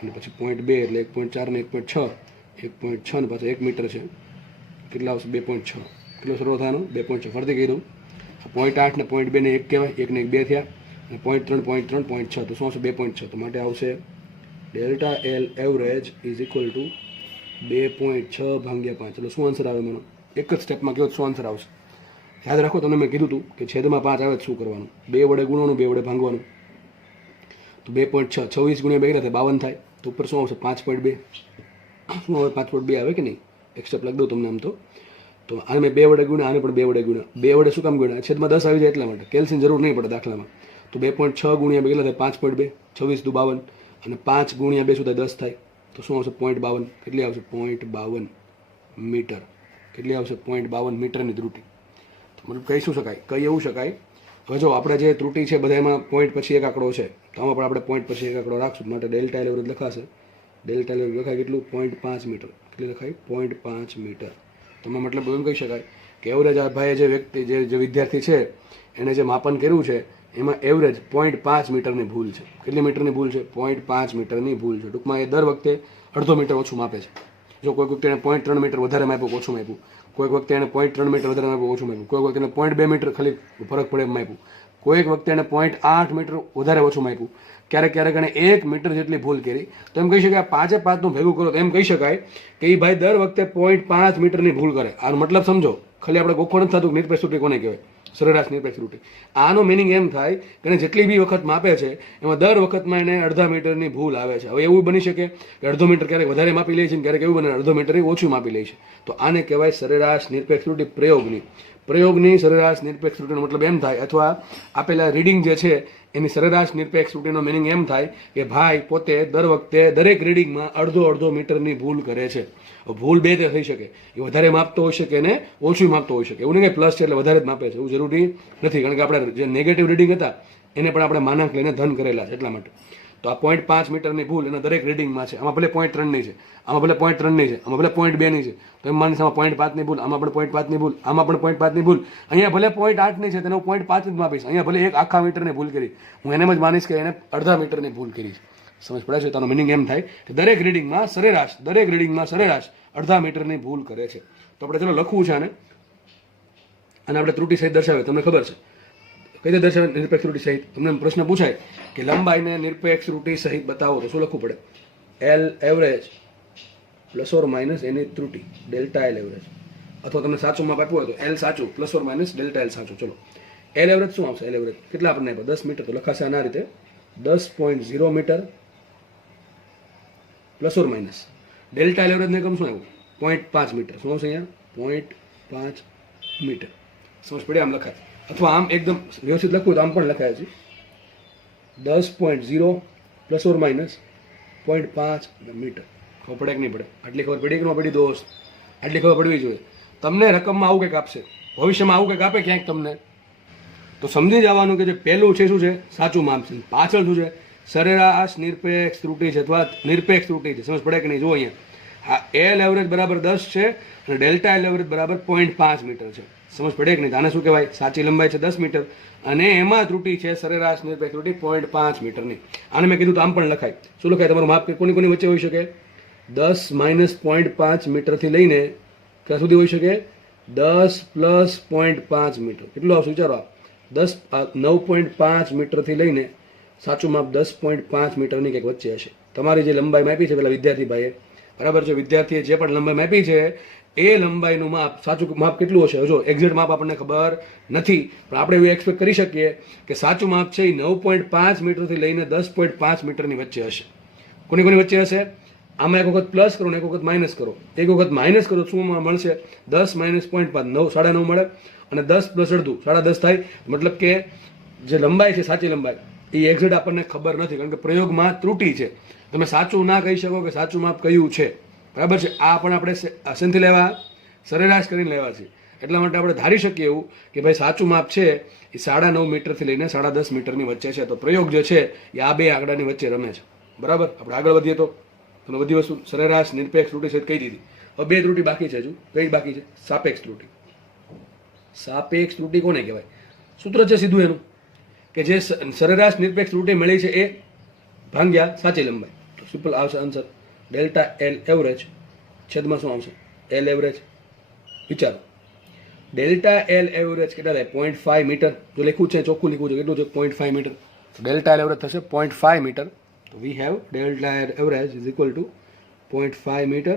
અને પછી 0.2 એટલે 1.4 ને 1.6, 1.6 ને પાછું 1 મીટર છે. કેટલા આવશે? 2.6. કેટલો સરવાળો થવાનો? 2.6. ફરીથી કહી દઉં, 0.8 ને 0.2 ને 1 કહેવાય, 1 ને 1 2 થયા, અને 0.3 0.3 0.6, તો શું આવશે? 2.6. તો માટે આવશે delta L average is equal two 2.6 ભાગ્યા 5. ચલો શું આન્સર આવે? મને એક જ સ્ટેપમાં કહો શું આન્સર આવશે. યાદ રાખો, તમને મેં કીધું હતું કે છેદમાં 5 આવે શું કરવાનું? 2 વડે ગુણવાનું, 2 વડે ભાંગવાનું. તો 2.6, 26 ગુણ્યા 2 એટલે 52 થાય. તો ઉપર શું આવશે? 5.2. શું આવે? 5.2 આવે કે નહીં? એક સ્ટેપ લખી દઉં તમને આમ તો આને મેં 2 વડે ગુણ્યા, આને પણ 2 વડે ગુણ્યા. 2 વડે શું કામ ગુણ્યા? છેદમાં 10 આવી જાય એટલા માટે. કેલ્સીની જરૂર નહીં પડે દાખલામાં. તો 2.6 ગુણ્યા 2 કેટલા થાય? 5.2. 26 દુ 52, અને 5 ગુણ્યા 2 શું થાય? 10 થાય. તો શું આવશે? 0.52. કેટલી આવશે? 0.52 મીટર. કેટલી આવશે? 0.52 મીટરની ત્રુટિ. તો મતલબ કહી શું શકાય? કહી એવું શકાય, હવે જો આપણે જે ત્રુટિ છે બધા એમાં પોઈન્ટ પછી એક આંકડો છે, તો આમાં પણ આપણે પોઈન્ટ પછી એક આંકડો રાખશું. માટે ડેલ્ટા L એવરેજ લખાશે. ડેલ્ટા L એવરેજ લખાય કેટલું? 0.5 મીટર. કેટલી લખાય? 0.5 મીટર. તમે મતલબ એમ કહી શકાય કે એવરેજ આ ભાઈએ જે વ્યક્તિ જે વિદ્યાર્થી છે એણે જે માપન કર્યું છે એમાં એવરેજ 0.5 મીટરની ભૂલ છે. કેટલી મીટરની ભૂલ છે? 0.5 મીટરની ભૂલ છે. ટૂંકમાં એ દર વખતે અડધો મીટર ઓછું માપે છે. જો કોઈક વખતે એને 0.3 મીટર વધારે માપ્યું, ઓછું માપ્યું, કોઈક વખતે એને 0.3 મીટર વધારે માપ્યું, ઓછું માપ્યું, કોઈક વખતે એને 0.2 મીટર ખાલી ફરક પડે એમ માપ્યું, કોઈક વખતે એને 0.8 મીટર વધારે ઓછું માપ્યું, ક્યારેક એને 1 મીટર જેટલી ભૂલ કરી. તો એમ કહી શકાય 5નું ભેગું કરો તો એમ કહી શકાય કે એ ભાઈ દર વખતે 0.5 મીટરની ભૂલ કરે. આનો મતલબ સમજો, ખાલી આપણે ગોખો નથી થતું નિરપેક્ષ ત્રુટિ કોને કહેવાય? સરેરાશ નિરપેક્ષ ત્રુટિ. આનો મિનિંગ એમ થાય કે એને જેટલી બી વખત માપે છે એમાં દર વખતમાં એને અડધા મીટરની ભૂલ આવે છે. હવે એવું બની શકે કે અડધો મીટર ક્યારેક વધારે માપી લે છે, ક્યારેક એવું બને અડધો મીટર ઓછું માપી લે છે. તો આને કહેવાય સરેરાશ નિરપેક્ષ ત્રુટિ. પ્રયોગની સરેરાશ નિરપેક્ષ ત્રુટિનો મતલબ એમ થાય, અથવા આપેલા રીડિંગ જે છે એની સરેરાશ નિરપેક્ષ ત્રુટિનો મિનિંગ એમ થાય કે ભાઈ પોતે દર વખતે દરેક રીડિંગમાં અડધો મીટરની ભૂલ કરે છે. ભૂલ બે તે થઈ શકે, એ વધારે માપતો હોઈ શકે અને ઓછું માપતો હોઈ શકે. એવું નહીં કે પ્લસ છે એટલે વધારે જ માપે છે, એવું જરૂરી નથી. કારણ કે આપણે જે નેગેટિવ રીડિંગ હતા એને પણ આપણે માનાંક લઈને ધન કરેલા છે એટલા માટે. તો આ 0.5 મીટરની ભૂલ એના દરેક રીડિંગમાં છે. આમાં ભલે 0.3ની છે, આમાં ભલે 0.3ની છે, આમાં ભલે 2.ની છે, તો એમ માનીશ આમાં 0.5ની ભૂલ, આમાં પણ 0.5ની ભૂલ, આમાં પણ 0.5ની ભૂલ, અહીંયા ભલે 0.8ની છે તેને હું 0.5 જ માપીશ. અહીંયા ભલે એક આખા મીટરની ભૂલ કરી, હું એને જ માનીશ કે એને અડધા મીટરની ભૂલ કરી છે. સમજ પડે છે? તેનો મિનિંગ એમ થાય કે દરેક રીડિંગમાં સરેરાશ અડધા મીટરની ભૂલ કરે છે. તો આપણે ચલો લખવું છે આને આપણે ત્રુટિ સહિત દર્શાવે. તમને ખબર છે કઈ રીતે દર્શાવે? નિરપેક્ષ ત્રુટિ સહિત. તમને પ્રશ્ન પૂછાય કે લંબાઈને નિરપેક્ષ ત્રુટિ સહિત બતાવો તો શું લખવું પડે? L average plus or minus એની ત્રુટિ, ડેલ્ટા L એવરેજ. અથવા તમને સાચું માપ આપ્યું હોય તો એલ સાચું plus or minus delta L સાચું. ચલો એલ એવરેજ શું આવશે? એલ એવરેજ કેટલા આપણને આપ્યો? 10 મીટર. તો લખાશે આના રીતે 10.0 metre plus or minus delta L એવરેજને એકમ શું આવ્યું? 0.5 મીટર. શું આવશે અહીંયા? 0.5 મીટર. સમજ પડે? આમ લખાય અથવા આમ એકદમ વ્યવસ્થિત લખવું તો આમ પણ લખાય છે 10.0 પ્લસ ઓર માઇનસ 0.5 મીટર. ખબર પડે કે નહીં પડે? આટલી ખબર પડી કે ન પડી દોસ્ત? આટલી ખબર પડવી જોઈએ. તમને રકમમાં આવું કંઈક આપશે, ભવિષ્યમાં આવું કંઈક આપે ક્યાંક તમને, તો સમજી જવાનું કે જે પહેલું છે શું છે? સાચું માપ છે. પાછળ શું છે? સરેરાશ નિરપેક્ષ ત્રુટિ છે અથવા નિરપેક્ષ ત્રુટિ છે. સમજ પડે કે નહીં? જો અહીંયા હા એલ એવરેજ બરાબર 10 છે અને ડેલ્ટા એલ એવરેજ બરાબર 0.5 મીટર છે. સમજ પડે કે નહીં? આને શું કહેવાય? સાચી લંબાઈ છે 10 મીટર અને એમાં ત્રુટિ છે સરેરાશ નિરપેક્ષ ત્રુટિ 0.5 મીટરની. આને મેં કીધું તો આમ પણ લખાય. શું લખાય? તમારું માપ કોની કોની વચ્ચે હોઈ શકે? 10 માઇનસ 0.5 મીટરથી લઈને ક્યાં સુધી હોઈ શકે? 10 પ્લસ 0.5 મીટર. કેટલું આવશે વિચારો? 9.5 મીટરથી લઈને સાચું માપ 10.5 મીટરની કંઈક વચ્ચે હશે. તમારી જે લંબાઈ માપી છે પેલા વિદ્યાર્થી ભાઈએ, બરાબર છે, વિદ્યાર્થીએ જે પણ લંબાઈ માપી છે એ લંબાઈનું માપ સાચું માપ કેટલું હશે? જો એક્ઝેક્ટ માપ આપણને ખબર નથી, પણ આપણે એવું એક્સપેક્ટ કરી શકીએ કે સાચું માપ છે એ 9.5 મીટરથી લઈને 10.5 મીટરની વચ્ચે હશે. કોની કોની વચ્ચે હશે? આમાં એક વખત પ્લસ કરો ને એક વખત માઇનસ કરો. એક વખત માઇનસ કરો શું મળશે? 10 માઇનસ 0.5 9 9.5 મળે અને 10 પ્લસ અડધું 10.5 થાય. મતલબ કે જે લંબાઈ છે સાચી લંબાઈ એ એક્ઝેક્ટ આપણને ખબર નથી, કારણ કે પ્રયોગમાં ત્રુટિ છે. તમે સાચું ના કહી શકો કે સાચું માપ કયું છે, બરાબર છે. આ પણ આપણે શેનથી લેવા? સરેરાશ કરીને લેવા છે. એટલા માટે આપણે ધારી શકીએ એવું કે ભાઈ સાચું માપ છે એ 9.5 મીટરથી લઈને 10.5 મીટરની વચ્ચે છે. તો પ્રયોગ જે છે એ આ બે આંકડાની વચ્ચે રમે છે, બરાબર. આપણે આગળ વધીએ તો તમે બધી વસ્તુ સરેરાશ નિરપેક્ષ ત્રુટિ છે કહી દીધી. હવે બે ત્રુટિ બાકી છે. હજુ કઈ બાકી છે? સાપેક્ષ ત્રુટિ. સાપેક્ષ ત્રુટિ કોને કહેવાય? સૂત્ર છે સીધું એનું કે જે સરેરાશ નિરપેક્ષ ત્રુટિ મળી છે એ ભાગ્યા સાચી લંબાઈ. તો સિમ્પલ આવશે આન્સર ડેલ્ટા એલ એવરેજ છેદમાં શું આવશે? L average. વિચારો ડેલ્ટા એલ એવરેજ કેટલા થાય? 0.5 મીટર. જો લખ્યું છે ચોખ્ખું લખ્યું છે કેટલું છે? 0.5 મીટર. તો ડેલ્ટા એલ એવરેજ થશે 0.5 મીટર. તો we have delta L average is equal to 0.5 metre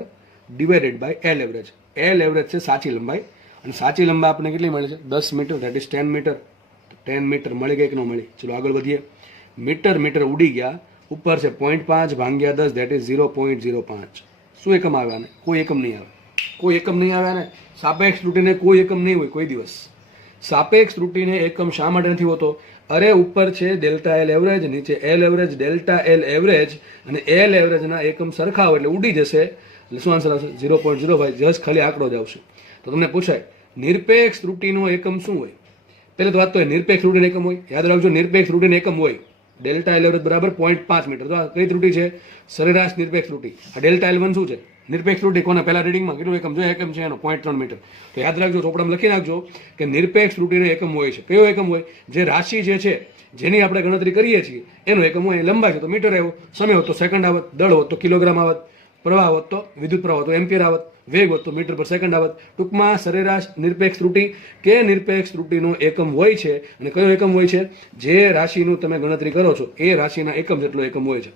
divided by L average. L average છે સાચી લંબાઈ અને સાચી લંબાઈ આપણને કેટલી મળે છે? 10 metre. That is 10 metre. 10 metre મળી ગઈ કે ન મળી? ચલો આગળ વધીએ. મીટર મીટર ઉડી ગયા, ઉપર છે 0.5 ભાગ્યા 10 ધેટ ઇઝ 0.05. શું એકમ આવે આને? કોઈ એકમ નહીં આવે. કોઈ એકમ નહીં આવે ને. સાપેક્ષ ત્રુટિને કોઈ એકમ નહીં હોય કોઈ દિવસ. સાપેક્ષ ત્રુટિને એકમ શા માટે નથી હોતો? અરે ઉપર છે ડેલ્ટા એલ એવરેજ, નીચે L average, delta L average અને એલ એવરેજના એકમ સરખા હોય એટલે ઉડી જશે. એટલે શું આન્સર આવશે? 0.05. જસ્ટ ખાલી આંકડો જ આવશે. તો તમને પૂછાય નિરપેક્ષ ત્રુટિનો એકમ શું હોય? પહેલે તો વાત તો નિરપેક્ષ ત્રુટિનો એકમ હોય. યાદ રાખજો નિરપેક્ષ ત્રુટિનો એકમ હોય ડેલ્ટા એલ એવરેજ બરાબર 0.5 મીટર. તો આ કઈ ત્રુટિ છે? સરેરાશ નિરપેક્ષ ત્રુટિ. આ ડેલ્ટા એલ વન શું છે? નિરપેક્ષ ત્રુટિ. કોને પહેલા રીડિંગમાં કેટલું એકમ જોઈએ? એકમ છે એનો 0.3 મીટર. તો યાદ રાખજો, ચોપડામાં લખી નાખજો કે નિરપેક્ષ ત્રુટિનો એકમ હોય છે. કયો એકમ હોય? જે રાશિ જે છે જેની આપણે ગણતરી કરીએ છીએ એનો એકમ હોય. લંબાઈ છે તો મીટર આવ્યો, સમય હોત તો સેકન્ડ આવત, દળ હોત તો કિલોગ્રામ આવત, પ્રવાહ હોત તો વિદ્યુત પ્રવાહ હોત તો એમ્પિયર આવત, વેગ હોત તો મીટર પર સેકન્ડ આવત. ટૂંકમાં સરેરાશ નિરપેક્ષ ત્રુટિ કે નિરપેક્ષ ત્રુટિનો એકમ હોય છે. અને કયો એકમ હોય છે? જે રાશિનું તમે ગણતરી કરો છો એ રાશિના એકમ જેટલો એકમ હોય છે.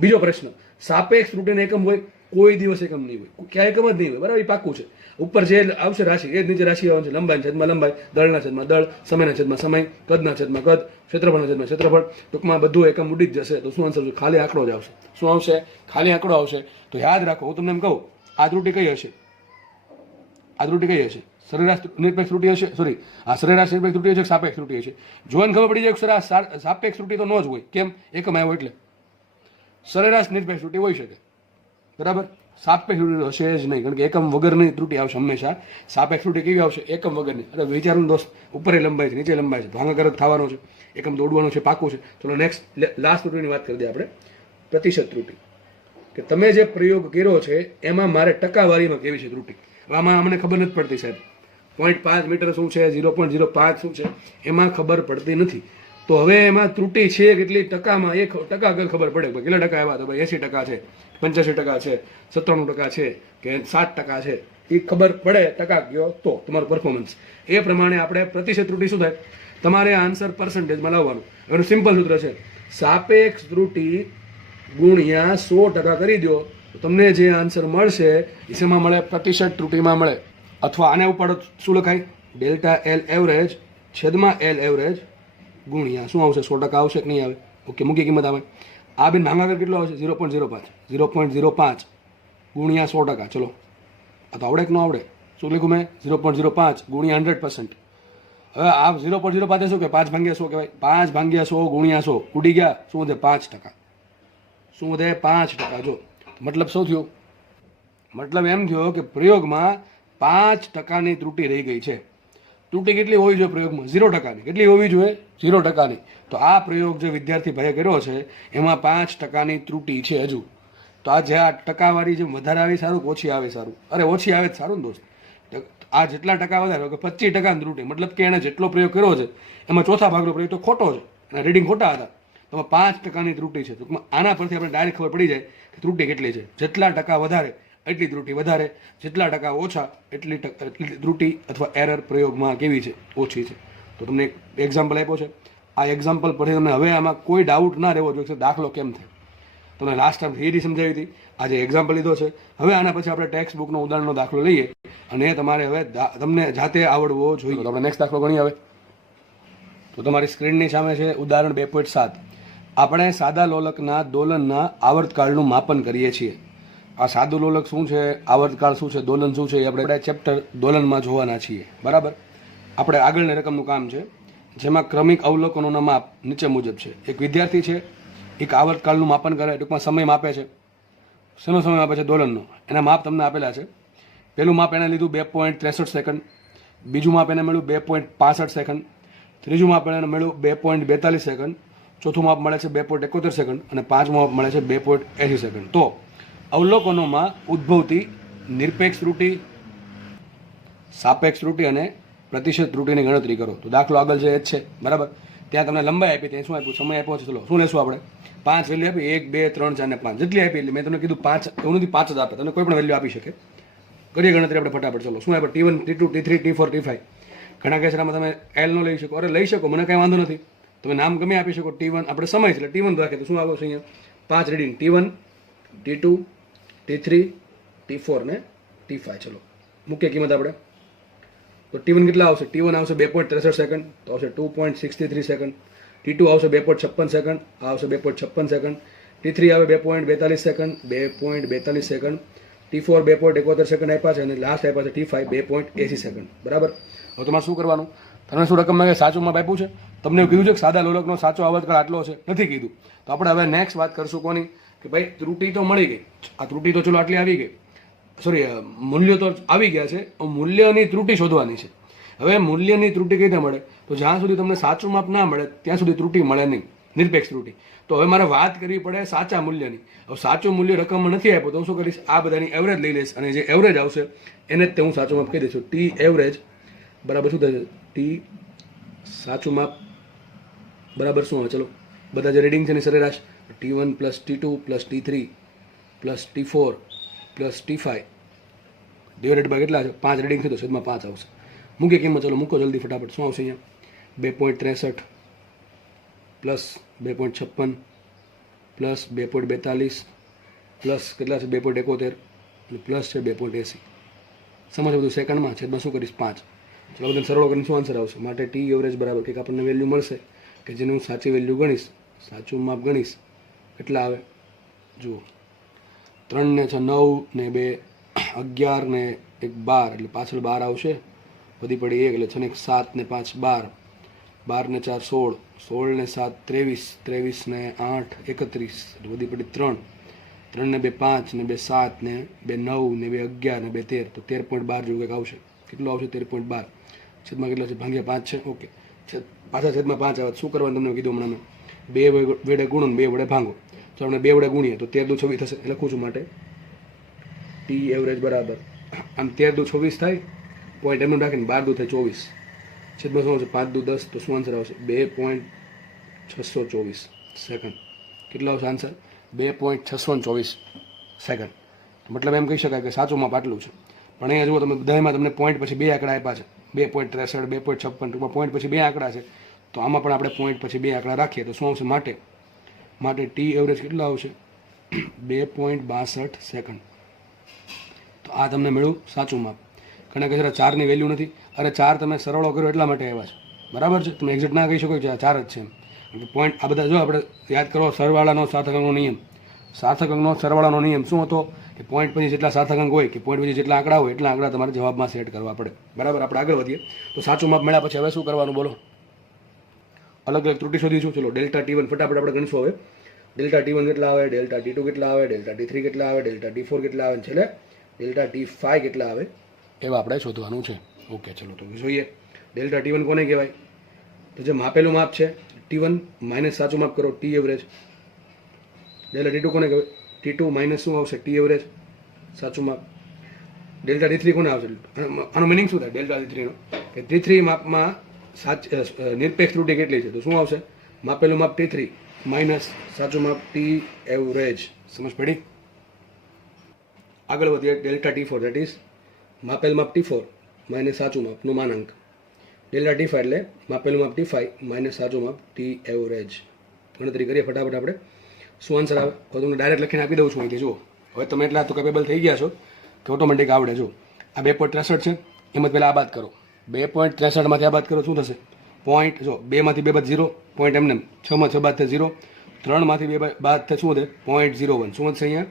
બીજો પ્રશ્ન, સાપેક્ષ ત્રુટિનો એકમ હોય? કોઈ દિવસ એકમ નહીં હોય. ક્યાં એકમ જ નહીં હોય, બરાબર. એ પાક્કું છે. ઉપર જે આવશે રાશિ એ જ નીચે રાશિ આવશે. લંબાઈના છેદમાં લંબાઈ, દળના છેદમાં દળ, સમયના છેદમાં સમય, કદના છેદમાં કદ, ક્ષેત્રફળના છેદમાં ક્ષેત્રફળ. ટૂંકમાં બધું એકમ ઉડી જ જશે. તો શું આન્સર? ખાલી આંકડો જ આવશે. શું આવશે? ખાલી આંકડો આવશે. તો યાદ રાખો, હું તમને એમ કહું, આ ત્રુટિ કઈ હશે? આ ત્રુટિ કઈ હશે? સરેરાશ નિરપેક્ષ ત્રુટિ હશે. સોરી, આ સરેરાશ નિરપેક્ષ ત્રુટિ હશે કે સાપેક્ષ ત્રુટિ હશે? જોઈને ખબર પડી જાય કે સાપેક્ષ ત્રુટિ તો ન જ હોય. કેમ? એકમ આવ્યો એટલે. સરેરાશ નિરપેક્ષ ત્રુટિ હોઈ શકે, બરાબર. સાપેક્ષ ત્રુટિ હશે જ નહીં, કારણ કે એકમ વગરની ત્રુટિ આવશે હંમેશા. સાપેક્ષ ત્રુટિ કેવી આવશે? એકમ વગરની. અરે વિચારનું દોસ્ત, ઉપર લંબાઈ છે, નીચે લંબાઈ છે, ભાગાકાર થવાનો છે, એકમ દોડવાનો છે, પાકું છે. ચલો નેક્સ્ટ લાસ્ટ ત્રુટિની વાત કરી દઈએ આપણે. પ્રતિશત ત્રુટિ. કે તમે જે પ્રયોગ કર્યો છે એમાં મારે ટકાવારીમાં કેવી છે ત્રુટિ? આમાં અમને ખબર નથી પડતી સાહેબ. 0.5 મીટર શું છે, 0.05 શું છે, એમાં ખબર પડતી નથી. તો હવે એમાં ત્રુટિ છે કેટલી ટકામાં, એ ટકા આગળ ખબર પડે. કેટલા ટકા આવ્યા? તો ભાઈ 80% છે, 85% છે, 97% છે કે 60% છે. એ ખબર પડે ટકા ગયો તો તમારું પરફોર્મન્સ. એ પ્રમાણે આપણે પ્રતિશત ત્રુટિ શું થાય? તમારે આન્સર પર્સન્ટેજમાં લાવવાનું. એનું સિમ્પલ સૂત્ર છે સાપેક્ષ ત્રુટિ ગુણ્યા 100% કરી દો તો તમને જે આન્સર મળશે એ શેમાં મળે? પ્રતિશત ત્રુટિમાં મળે. અથવા આને ઉપાડો શું લખાય? ડેલ્ટા એલ એવરેજ છેદમાં એલ એવરેજ ગુણ્યા શું આવશે? 100% આવશે કે નહીં આવે? ઓકે, મૂકી કિંમત આવે. આ બિન ભાગાકાર કેટલો આવશે? 0.05 0.05 ગુણ્યા 100%. ચલો, આ તો આવડે કે ન આવડે? શું લખ્યું મેં? 0.05 ગુણ્યા 100%. હવે આ 0.05 શું કે 5 ભાગ્યા 100 કહેવાય. 5 ભાગ્યા 100 ગુણ્યા 100 ઉડી ગયા. શું વધે? 5%. શું વધે? 5%. જો મતલબ શું થયો? મતલબ એમ થયો કે પ્રયોગમાં 5%ની ત્રુટિ રહી ગઈ છે. ત્રુટિ કેટલી હોવી જોઈએ પ્રયોગમાં? 0%ની. કેટલી હોવી જોઈએ? 0%ની. તો આ પ્રયોગ જે વિદ્યાર્થી ભાઈએ કર્યો છે એમાં 5%ની ત્રુટિ છે હજુ. તો આ જે આ ટકાવારી જે વધારે આવી સારું કે ઓછી આવે સારું? અરે ઓછી આવે જ સારું ને દોસ્ત. આ જેટલા ટકા વધારે કે 25%ની ત્રુટિ, મતલબ કે એણે જેટલો પ્રયોગ કર્યો છે એમાં ચોથા ભાગનો પ્રયોગ તો ખોટો છે અને રીડિંગ ખોટા હતા. તો 5%ની ત્રુટિ છે. ટૂંકમાં આના પરથી આપણે ડાયરેક્ટ ખબર પડી જાય કે ત્રુટિ કેટલી છે. જેટલા ટકા વધારે એટલી ત્રુટિ વધારે, જેટલા ટકા ઓછા એટલી ત્રુટિ અથવા એરર પ્રયોગમાં કેવી છે? ઓછી છે. તો તમને એક એક્ઝામ્પલ આપ્યો છે. આ એક્ઝામ્પલ પરથી તમને હવે આમાં કોઈ ડાઉટ ના રહેવો જોઈએ કે દાખલો કેમ થાય. તમને લાસ્ટ ટાઈમ થિયરી સમજાવી હતી, આજે એક્ઝામ્પલ લીધો છે. હવે આના પછી આપણે ટેક્સ્ટ બુકનો ઉદાહરણનો દાખલો લઈએ અને તમારે હવે તમને જાતે આવડવો જોઈએ. તો આપણે નેક્સ્ટ દાખલો ગણીએ હવે. તો તમારી સ્ક્રીનની સામે છે ઉદાહરણ 2.7. આપણે સાદા લોલકના દોલનના આવર્તકાળનું માપન કરીએ છીએ. આ સાદું લોલક શું છે, આવર્તકાળ શું છે, દોલન શું છે, એ આપણે ચેપ્ટર દોલનમાં જોવાના છીએ. બરાબર. આપણે આગળની રકમનું કામ છે જેમાં ક્રમિક અવલોકનોના માપ નીચે મુજબ છે. એક વિદ્યાર્થી છે, એક આવર્તકાળનું માપન કરે, ટૂંકમાં સમય માપે છે. શેનો સમય માપે છે? દોલનનો. એના માપ તમને આપેલા છે. પહેલું માપ એને લીધું 2.63 સેકન્ડ, બીજું માપ એને મળ્યું 2.65 સેકન્ડ, ત્રીજું માપ એને મળ્યું 2.42 સેકન્ડ, ચોથું માપ મળે છે 2.71 સેકન્ડ અને પાંચમું માપ મળે છે 2.80 સેકન્ડ. તો અવલોકનોમાં ઉદ્ભવતી નિરપેક્ષ ત્રુટિ, સાપેક્ષ ત્રુટિ અને પ્રતિશત ત્રુટિની ગણતરી કરો. તો દાખલો આગળ જે છે બરાબર, ત્યાં તમને લંબાઈ આપી, ત્યાં શું આપ્યું? સમય આપ્યો છે. ચલો શું લેશું આપણે? 5 વેલ્યુ આપી, 1 2 3 4 ને 5 જેટલી આપી એટલે મેં તમને કીધું 5 એવું નથી, 5 જ આપે. તમને કોઈ પણ વેલ્યુ આપી શકે. કરીએ ગણતરી આપણે ફટાફટ. ચલો શું આપે? T1 T2 T3 T4 T5. ઘણા કેસમાં તમે L નો લઈ શકો. અરે લઈ શકો, મને કાંઈ વાંધો નથી. તમે નામ ગમે આપી શકો. T1 આપણે સમય છે એટલે T1 રાખીએ. તો શું આવશે અહીંયા? 5 reading T1 T2 T3 T4 ને T5. ચલો મૂકીએ કિંમત આપણે. તો T1 કેટલા આવશે? T1 આવશે 2.63 સેકન્ડ, તો આવશે 2.63 સેકન્ડ. T2 આવશે 2.56 સેકન્ડ, આ આવશે 2.56 સેકન્ડ. T3 આવે 2.42 સેકન્ડ, 2.42 સેકન્ડ. T4 2.71 સેકન્ડ આપ્યા છે અને લાસ્ટ આપ્યા છે T5 2.80 સેકન્ડ. બરાબર. હવે તમારે શું કરવાનું? તમને શું રકમ સાચું માપ આપ્યું છે? તમને એવું કીધું છે કે સાદા લોલકનો સાચો આવર્તકાળ આટલો છે? નથી કીધું. તો આપણે હવે નેક્સ્ટ વાત કરશું કોની? કે ભાઈ ત્રુટિ તો મળી ગઈ. આ ત્રુટિ તો ચલો આટલી આવી ગઈ, સોરી મૂલ્યો તો આવી ગયા છે. મૂલ્યની ત્રુટિ શોધવાની છે. હવે મૂલ્યની ત્રુટિ કઈ રીતે મળે? તો જ્યાં સુધી તમને સાચું માપ ના મળે ત્યાં સુધી ત્રુટિ મળે નહીં, નિરપેક્ષ ત્રુટિ. તો હવે મારે વાત કરવી પડે સાચા મૂલ્યની. હવે સાચું મૂલ્ય રકમમાં નથી આપ્યું તો હું શું કરીશ? આ બધાની એવરેજ લઈ લઈશ અને જે એવરેજ આવશે એને જ તે હું સાચું માપ કહી દઈશું. ટી એવરેજ બરાબર શું થશે? ટી સાચું માપ બરાબર શું આવે? ચલો બધા જે રીડિંગ છે એની સરેરાશ T1 plus T2 plus T3 plus T4 plus T5 divided by કેટલા છે? 5 રીડિંગ છે તો છેદમાં 5 આવશે. મૂકીએ કિંમત. ચલો મૂકો જલ્દી ફટાફટ. શું આવશે અહીંયા? 2.63 પ્લસ 2.56 પ્લસ 2.42 પ્લસ કેટલા છે? 2.71 અને પ્લસ છે 2.80. સમજો બધું સેકન્ડમાં, છેદમાં શું કરીશ? 5. ચલો બધાને સરળ કરીને શું આન્સર આવશે? માટે ટી એવરેજ બરાબર કંઈક આપણને વેલ્યુ મળશે કે જેને હું સાચી વેલ્યુ ગણીશ, સાચું માપ ગણીશ. કેટલા આવે જુઓ? 3 ને 6 9 ને 2 11 ને 1 12 એટલે પાછળ 12 આવશે. વધી પડી 1 એટલે 6 ને 1 7 ને 5 12, 12 ને 4 16, 16 ને 7 23, 23 ને 8 31 એટલે વધી પડી 3, 3 ને 2 5 ને 2 7 ને 2 9 ને 2 11 ને 2 13. તો 13.12 જેવું કંઈક આવશે. કેટલું આવશે? 13.12. છેદમાં કેટલા છે? ભાગ્યા 5 છે. ઓકે, પાછા છેદમાં 5 આવે. શું કરવાનું તમને કીધું હમણાં? 2 વડે ગુણો ને 2 વડે ભાંગો. તો આપણે 2 વડે ગુણીએ તો 13 દુ 26 થશે. લખું છું માટે ટી એવરેજ બરાબર આમ 13 દુ 26 થાય, પોઈન્ટ એમનું રાખીને 12 દુ થાય 24. છેદમાં શું આવશે? 5 દુ 10. તો શું આન્સર આવશે? 2.624 સેકન્ડ. કેટલો આવશે આન્સર? 2.624 સેકન્ડ. મતલબ એમ કહી શકાય કે સાચું માપ આટલું છે. પણ અહીંયા જુઓ તમે બધામાં તમને પોઈન્ટ પછી 2 આંકડા આપ્યા છે. 2.63 2.56 ટૂંકમાં પોઈન્ટ પછી 2 આંકડા છે. તો આમાં પણ આપણે પોઈન્ટ પછી 2 આંકડા રાખીએ તો શું આવશે? માટે ટી એવરેજ કેટલો આવશે? 2.62 સેકન્ડ. તો આ તમને મળ્યું સાચું માપ. ઘણા કહે છે 4ની વેલ્યુ નથી. અરે 4 તમે સરવાળો કર્યો એટલા માટે આવ્યા છે, બરાબર છે. તમે એક્ઝેક્ટ ના કહી શકો કે 4 જ છે પોઈન્ટ. આ બધા જો આપણે યાદ કરો સરવાળાનો સાર્થક અંકનો નિયમ. સાર્થક અંકનો સરવાળાનો નિયમ શું હતો કે પોઈન્ટ પછી જેટલા સાર્થક અંક હોય કે પોઈન્ટ પછી જેટલા આંકડા હોય એટલા આંકડા તમારે જવાબમાં સેટ કરવા પડે, બરાબર. આપણે આગળ વધીએ તો સાચું માપ મળ્યા પછી હવે શું કરવાનું બોલો? અલગ અલગ ત્રુટી શોધીશું. ચલો ડેલ્ટા T1 ફટાફટ આપણે ગણશું. હવે ડેલ્ટા T1 કેટલા આવે, ડેલ્ટા T2 કેટલા આવે, ડેલ્ટા T3 કેટલા આવે, ડેલ્ટા T4 કેટલા આવે, છેલ્લે ડેલ્ટા T5 કેટલા આવે એવા આપણે શોધવાનું છે. ઓકે, ચલો તો જોઈએ ડેલ્ટા T1 કોને કહેવાય? તો જે માપેલું માપ છે T1 માઇનસ સાચું માપ કરો T એવરેજ. ડેલ્ટા T2 કોને કહેવાય? T2 માઇનસ શું આવશે? T એવરેજ સાચું માપ. ડેલ્ટા T3 કોને આવશે? આનો મિનિંગ શું થાય ડેલ્ટા T3 નો? કે T3 માપમાં નિરપેક્ષ ત્રુટિ કેટલી છે? તો શું આવશે? માપેલું માપ T3 માઇનસ સાચું માપ T એવરેજ. સમજ પડી? આગળ વધીએ ડેલ્ટા T4 દેટ ઇઝ માપેલ માપ T4 માઇનસ સાચું માપનું માનાંક. ડેલ્ટા T5 એટલે માપેલું માપ T5 માઇનસ સાચું માપ T એવરેજ. ગણતરી કરીએ ફટાફટ આપણે. શું આન્સર આવે? હવે તમને ડાયરેક્ટ લખીને આપી દઉં છું અહીંથી. જુઓ હવે તમે એટલા તો કેપેબલ થઈ ગયા છો કે ઓટોમેટિક આવડે. જો આ 2.63 છે, એમાં પહેલાં આ બાદ કરો. 2.63 માંથી આ બાદ કરો શું થશે? પોઈન્ટ. જો 2 માંથી 2 બાદ 0, પોઈન્ટ એમને 6 માં 6 બાદ થાય 0, 3 માંથી 2 બાદ થાય શું વધે? 0.01. શું વધશે અહીંયા?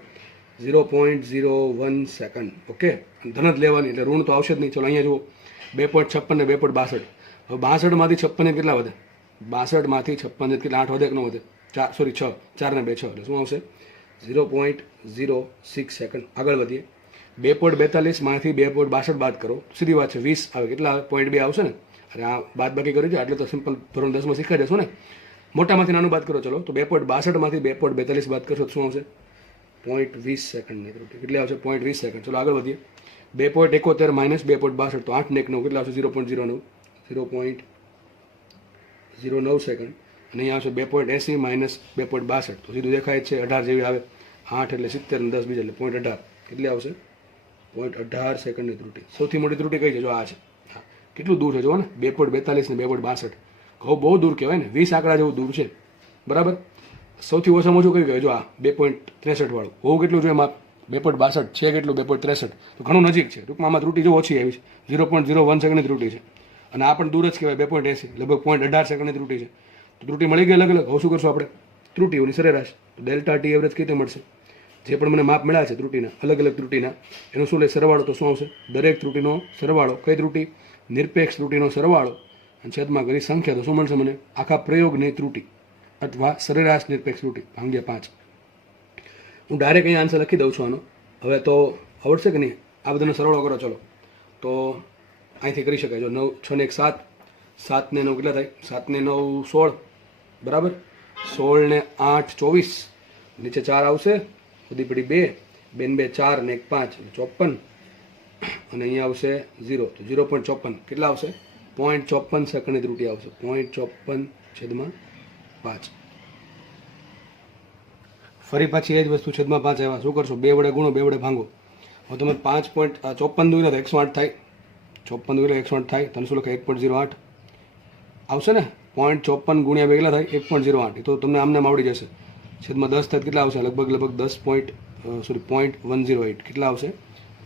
0.01 સેકન્ડ. ઓકે, ધન જ લેવાની એટલે ઋણ તો આવશે જ નહીં. ચલો અહીંયા જુઓ 2.56 ને 2.62. હવે 62 માંથી 56 કેટલા વધે? 62 માંથી 56 કેટલા? 8 વધે કે ન વધે? 6 4 ને 2 6 એટલે શું આવશે? 0.06 સેકન્ડ. આગળ વધીએ 2.42 માંથી 2.62 બાદ કરો, સીધી વાત છે 20 આવે. કેટલા આવે? 0.2 આવશે ને? અરે આ બાદ બાકી કરી છે એટલે તો સિમ્પલ ધોરણ 10 માં શીખાઈ જશો ને. મોટામાંથી નાનું બાદ કરો. ચલો તો 2.62 માંથી 2.42 બાદ કરશો તો શું આવશે? 0.20 સેકન્ડની ત્રુટિ. કેટલી આવશે? 0.20 સેકન્ડ. ચલો આગળ વધીએ 2.71 માઇનસ 2.62 તો 8 ને 1 9 કેટલા આવશે? 0.09 સેકન્ડ. અને અહીંયા આવશે 2.80 માઇનસ 2.62 તો સીધું દેખાય છે 18 જેવી આવે. 8 એટલે 70 અને 10 બીજા એટલે 0.18 કેટલી આવશે? 0.18 સેકન્ડની ત્રુટિ. સૌથી મોટી ત્રુટિ કઈ છે? જો આ છે. હા, કેટલું દૂર છે જો ને? 2.42 ને 2.62 કહો બહુ દૂર કહેવાય ને, 20 આંકડા જેવું દૂર છે, બરાબર. સૌથી ઓછામાં ઓછું કયું કહેવાય? જો આ 2.63 વાળું હોવું કેટલું જોઈએ માપ? 2.62 છે કેટલું? 2.63 તો ઘણું નજીક છે. ટૂંકમાં આમાં ત્રુટિ જો ઓછી આવી છે, 0.01 સેકન્ડની ત્રુટિ છે. અને આ પણ દૂર જ કહેવાય 2.80 લગભગ 0.18 સેકન્ડની ત્રુટિ છે. તો ત્રુટિ મળી ગઈ અલગ અલગ. હવે શું કરશું આપણે? ત્રુટિઓની સરેરાશ. તો ડેલ્ટા T એવરેજ કઈ રીતે મળશે? જે પણ મને માપ મળ્યા છે ત્રુટિના, અલગ અલગ ત્રુટિના, એનો શું લે? સરવાળો. તો શું આવશે? દરેક ત્રુટિનો સરવાળો. કઈ ત્રુટિ? નિરપેક્ષ ત્રુટિનો સરવાળો અને છેદમાં કરી સંખ્યા. તો શું મળશે મને? આખા પ્રયોગની ત્રુટિ અથવા સરેરાશ નિરપેક્ષ ત્રુટિ ભાગ્યા 5. હું ડાયરેક્ટ અહીંયા આન્સર લખી દઉં છું આનો. હવે તો આવડશે કે નહીં? આ બધાનો સરવાળો કરો. ચલો તો અહીંથી કરી શકાય. જો 9 6 ને 1 7, 7 ને 9 કેટલા થાય? 7 ને 9 16, બરાબર. 16 ને 8 24, નીચે 4 આવશે, સુધી પડી 2, 2 ને 2 4 ને 1 5 54, અને અહીંયા આવશે 0 તો 0.54 કેટલા આવશે? 0.54 સેકન્ડની ત્રુટિ આવશે. 0.54/5. ફરી પાછી એ જ વસ્તુ છેદમાં 5 આવ્યા. શું કરશો? 2 વડે ગુણો, 2 વડે ભાંગો. હવે તમે 5.54 દૂર તો 108 થાય. 54 દૂર 108 થાય. તમે શું લખાય? 1.08 આવશે ને? 0.54 ગુણ્યા 2 કેટલા થાય? 1.08. તો તમને આમને આવડી જશે. છેદમાં 10 થાય કેટલા આવશે? લગભગ 0.108 કેટલા આવશે?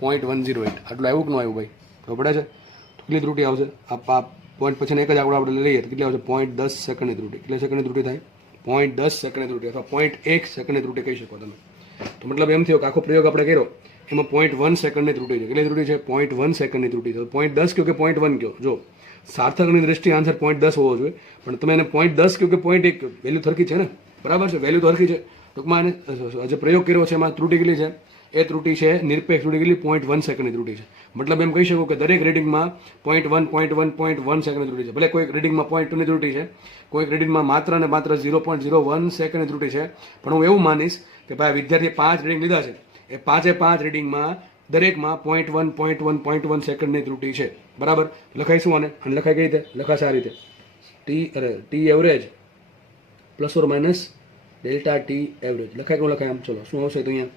0.108. આટલું આવ્યું કે ન આવ્યું ભાઈ? ખબર પડે છે? તો કેટલી ત્રુટિ આવશે? આ પોઈન્ટ પછી એક જ આંકડો આપણે લઈએ તો કેટલી આવશે? 0.10 સેકન્ડની ત્રુટિ. કેટલી સેકન્ડની ત્રુટિ થાય? 0.10 સેકન્ડની ત્રુટિ અથવા 0.1 સેકન્ડની ત્રુટિ કહી શકો તમે. તો મતલબ એમ થયો કે આખો પ્રયોગ આપણે કર્યો એમાં 0.1 સેકન્ડની ત્રુટિ છે. કેટલી ત્રુટિ છે? 0.1 સેકન્ડની ત્રુટિ છે. 0.10 કહો કે 0.1 કહો. જો સાર્થકની દ્રષ્ટિએ આન્સર 0.10 હોવો જોઈએ, પણ તમે એને 0.10 કહો કે 0.1 કહો, વેલ્યુ સરખી છે ને? બરાબર છે, વેલ્યુ તો સરખી છે. ટૂંકમાં એને જે પ્રયોગ કર્યો છે એમાં ત્રુટિ કેટલી છે? એ ત્રુટિ છે નિરપેક્ષ ત્રુટિ. કેટલી? 0.1 સેકન્ડની ત્રુટિ છે. મતલબ એમ કહી શકો કે દરેક રીડિંગમાં 0.1 સેકન્ડની ત્રુટિ છે. ભલે કોઈક રીડિંગમાં 0.2ની ત્રુટિ છે, કોઈક રીડિંગમાં માત્ર ને માત્ર 0.01 સેકન્ડની ત્રુટિ છે. પણ હું એવું માનીશ કે ભાઈ વિદ્યાર્થીએ 5 રીડિંગ લીધા છે, એ 5 રીડિંગમાં દરેકમાં 0.1 સેકન્ડની ત્રુટિ છે. બરાબર. લખાઈશું આને અને લખાય કઈ રીતે? લખાશે આ રીતે: T average plus or minus delta T average. લખાય કેવું લખાય આમ? ચલો શું આવશે? તો અહીંયા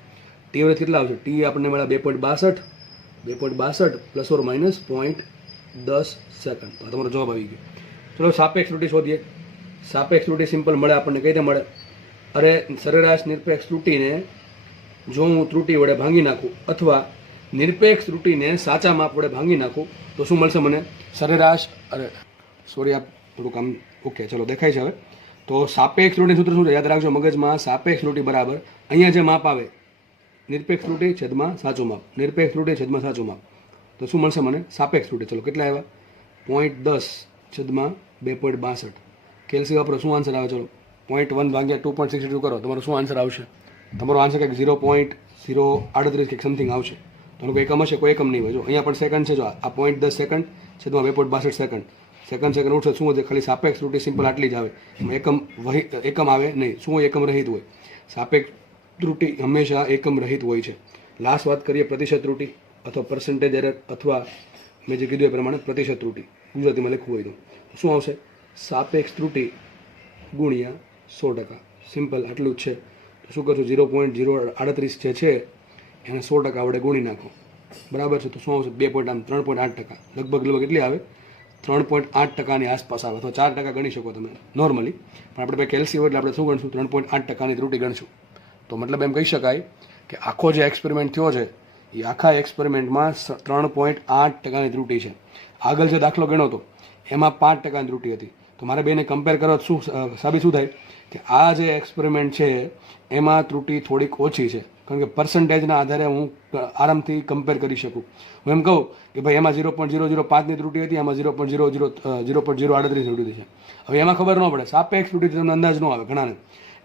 ટી એવરેજ કેટલા આવશે? ટી આપણને મળ્યા 2.62 પ્લસ ઓર માઇનસ 0.10 સેકન્ડ. તો તમારો જવાબ આવી ગયો. ચલો સાપેક્ષ ત્રુટિ શોધીએ. સાપેક્ષ ત્રુટિ સિમ્પલ મળે આપણને. કઈ રીતે મળે? અરે સરેરાશ નિરપેક્ષ ત્રુટિને જો હું ત્રુટિ વડે ભાંગી નાખું અથવા નિરપેક્ષ ત્રુટીને સાચા માપ વડે ભાંગી નાખું તો શું મળશે મને? સરેરાશ, અરે સોરી, આ થોડુંક આમ ઓકે, ચલો દેખાય છે હવે. તો સાપેક્ષ ત્રુટી સૂત્ર શું છે? યાદ રાખજો મગજમાં. સાપેક્ષ ત્રુટી બરાબર અહીંયા જે માપ આવે, નિરપેક્ષ ત્રુટી છેદમાં સાચું માપ, નિરપેક્ષ ત્રુટી છેદમાં સાચું માપ. તો શું મળશે મને? સાપેક્ષ ત્રુટી. ચલો કેટલા આવ્યા? 0.10 છેદમાં 2.62. કેલ્સી વાપરો, શું આન્સર આવે? ચલો 0.1 ભાગ્યા 2.62 કરો, તમારો શું આન્સર આવશે? તમારો આન્સર કંઈક 0.038 કંઈક સમથિંગ આવશે. તો કોઈ એકમ હશે, કોઈ એકમ નહીં હોય. જો અહીંયા પણ સેકન્ડ છે, જો આ 0.10 સેકન્ડ છેદમાં 2.62 સેકન્ડ. સેકન્ડ ઉઠશે, શું હોય? ખાલી સાપેક્ષ ત્રુટી સિમ્પલ આટલી જ આવે. એમાં એકમ આવે નહીં. શું હોય? એકમ રહિત હોય. સાપેક્ષ ત્રુટી હંમેશા એકમ રહિત હોય છે. લાસ્ટ વાત કરીએ પ્રતિશત ત્રુટી અથવા પર્સન્ટેજ એરર, અથવા મેં જે કીધું એ પ્રમાણે પ્રતિશત ત્રુટી ગુજરાતીમાં લખવું હોય તો શું આવશે? સાપેક્ષ ત્રુટી ગુણ્યા 100%. સિમ્પલ આટલું જ છે. તો શું કરશું? 0.038 જે છે એને 100% વડે ગુણી નાખો. બરાબર છે. તો શું આવશે? 3.8%. લગભગ કેટલી આવે? 3.8%ની આસપાસ આવે, અથવા 4% ગણી શકો તમે નોર્મલી. પણ આપણે કેલ્સી હોય એટલે આપણે શું ગણશું? 3.8%ની ત્રુટી ગણશું. તો મતલબ એમ કહી શકાય કે આખો જે એક્સપેરિમેન્ટ થયો છે એ આખા એક્સપેરિમેન્ટમાં 3.8%ની ત્રુટી છે. આગળ જે દાખલો ગણ્યો હતો એમાં 5%ની ત્રુટી હતી. તો મારે બેને કમ્પેર કરો શું સાબિત શું થાય? કે આ જે એક્સપેરિમેન્ટ છે એમાં ત્રુટી થોડીક ઓછી છે, કારણ કે પર્સન્ટેજના આધારે હું આરામથી કમ્પેર કરી શકું. હું એમ કહું કે ભાઈ એમાં 0.005ની ત્રુટી હતી, એમાં 0.038ની ત્રુટી છે. હવે એમાં ખબર ન પડે, સાપેક્ષ ત્રુટી તમને અંદાજ ન આવે. ઘણાને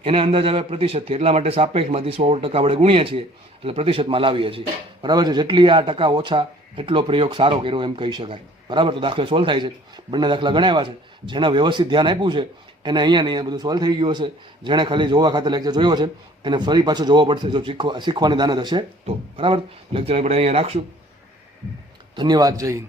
એને અંદાજ આવે પ્રતિશતથી, એટલા માટે સાપેક્ષમાંથી 100% વડે ગુણીએ છીએ એટલે પ્રતિશતમાં લાવીએ છીએ. બરાબર છે. જેટલી આ ટકા ઓછા એટલો પ્રયોગ સારો કર્યો એમ કહી શકાય. બરાબર. તો દાખલા સોલ્વ થાય છે. બંને દાખલા ગણાવ્યા છે. જેને વ્યવસ્થિત ધ્યાન આપ્યું છે એને અહીંયા ને અહીંયા બધું સોલ્વ થઈ ગયું હશે. જેણે ખાલી જોવા ખાતે લેક્ચર જોયો છે એને ફરી પાછો જોવો પડશે, જો શીખવાની દાનત હશે તો. બરાબર. લેક્ચર આપણે અહીંયા રાખશું. ધન્યવાદ. જય હિન્દ.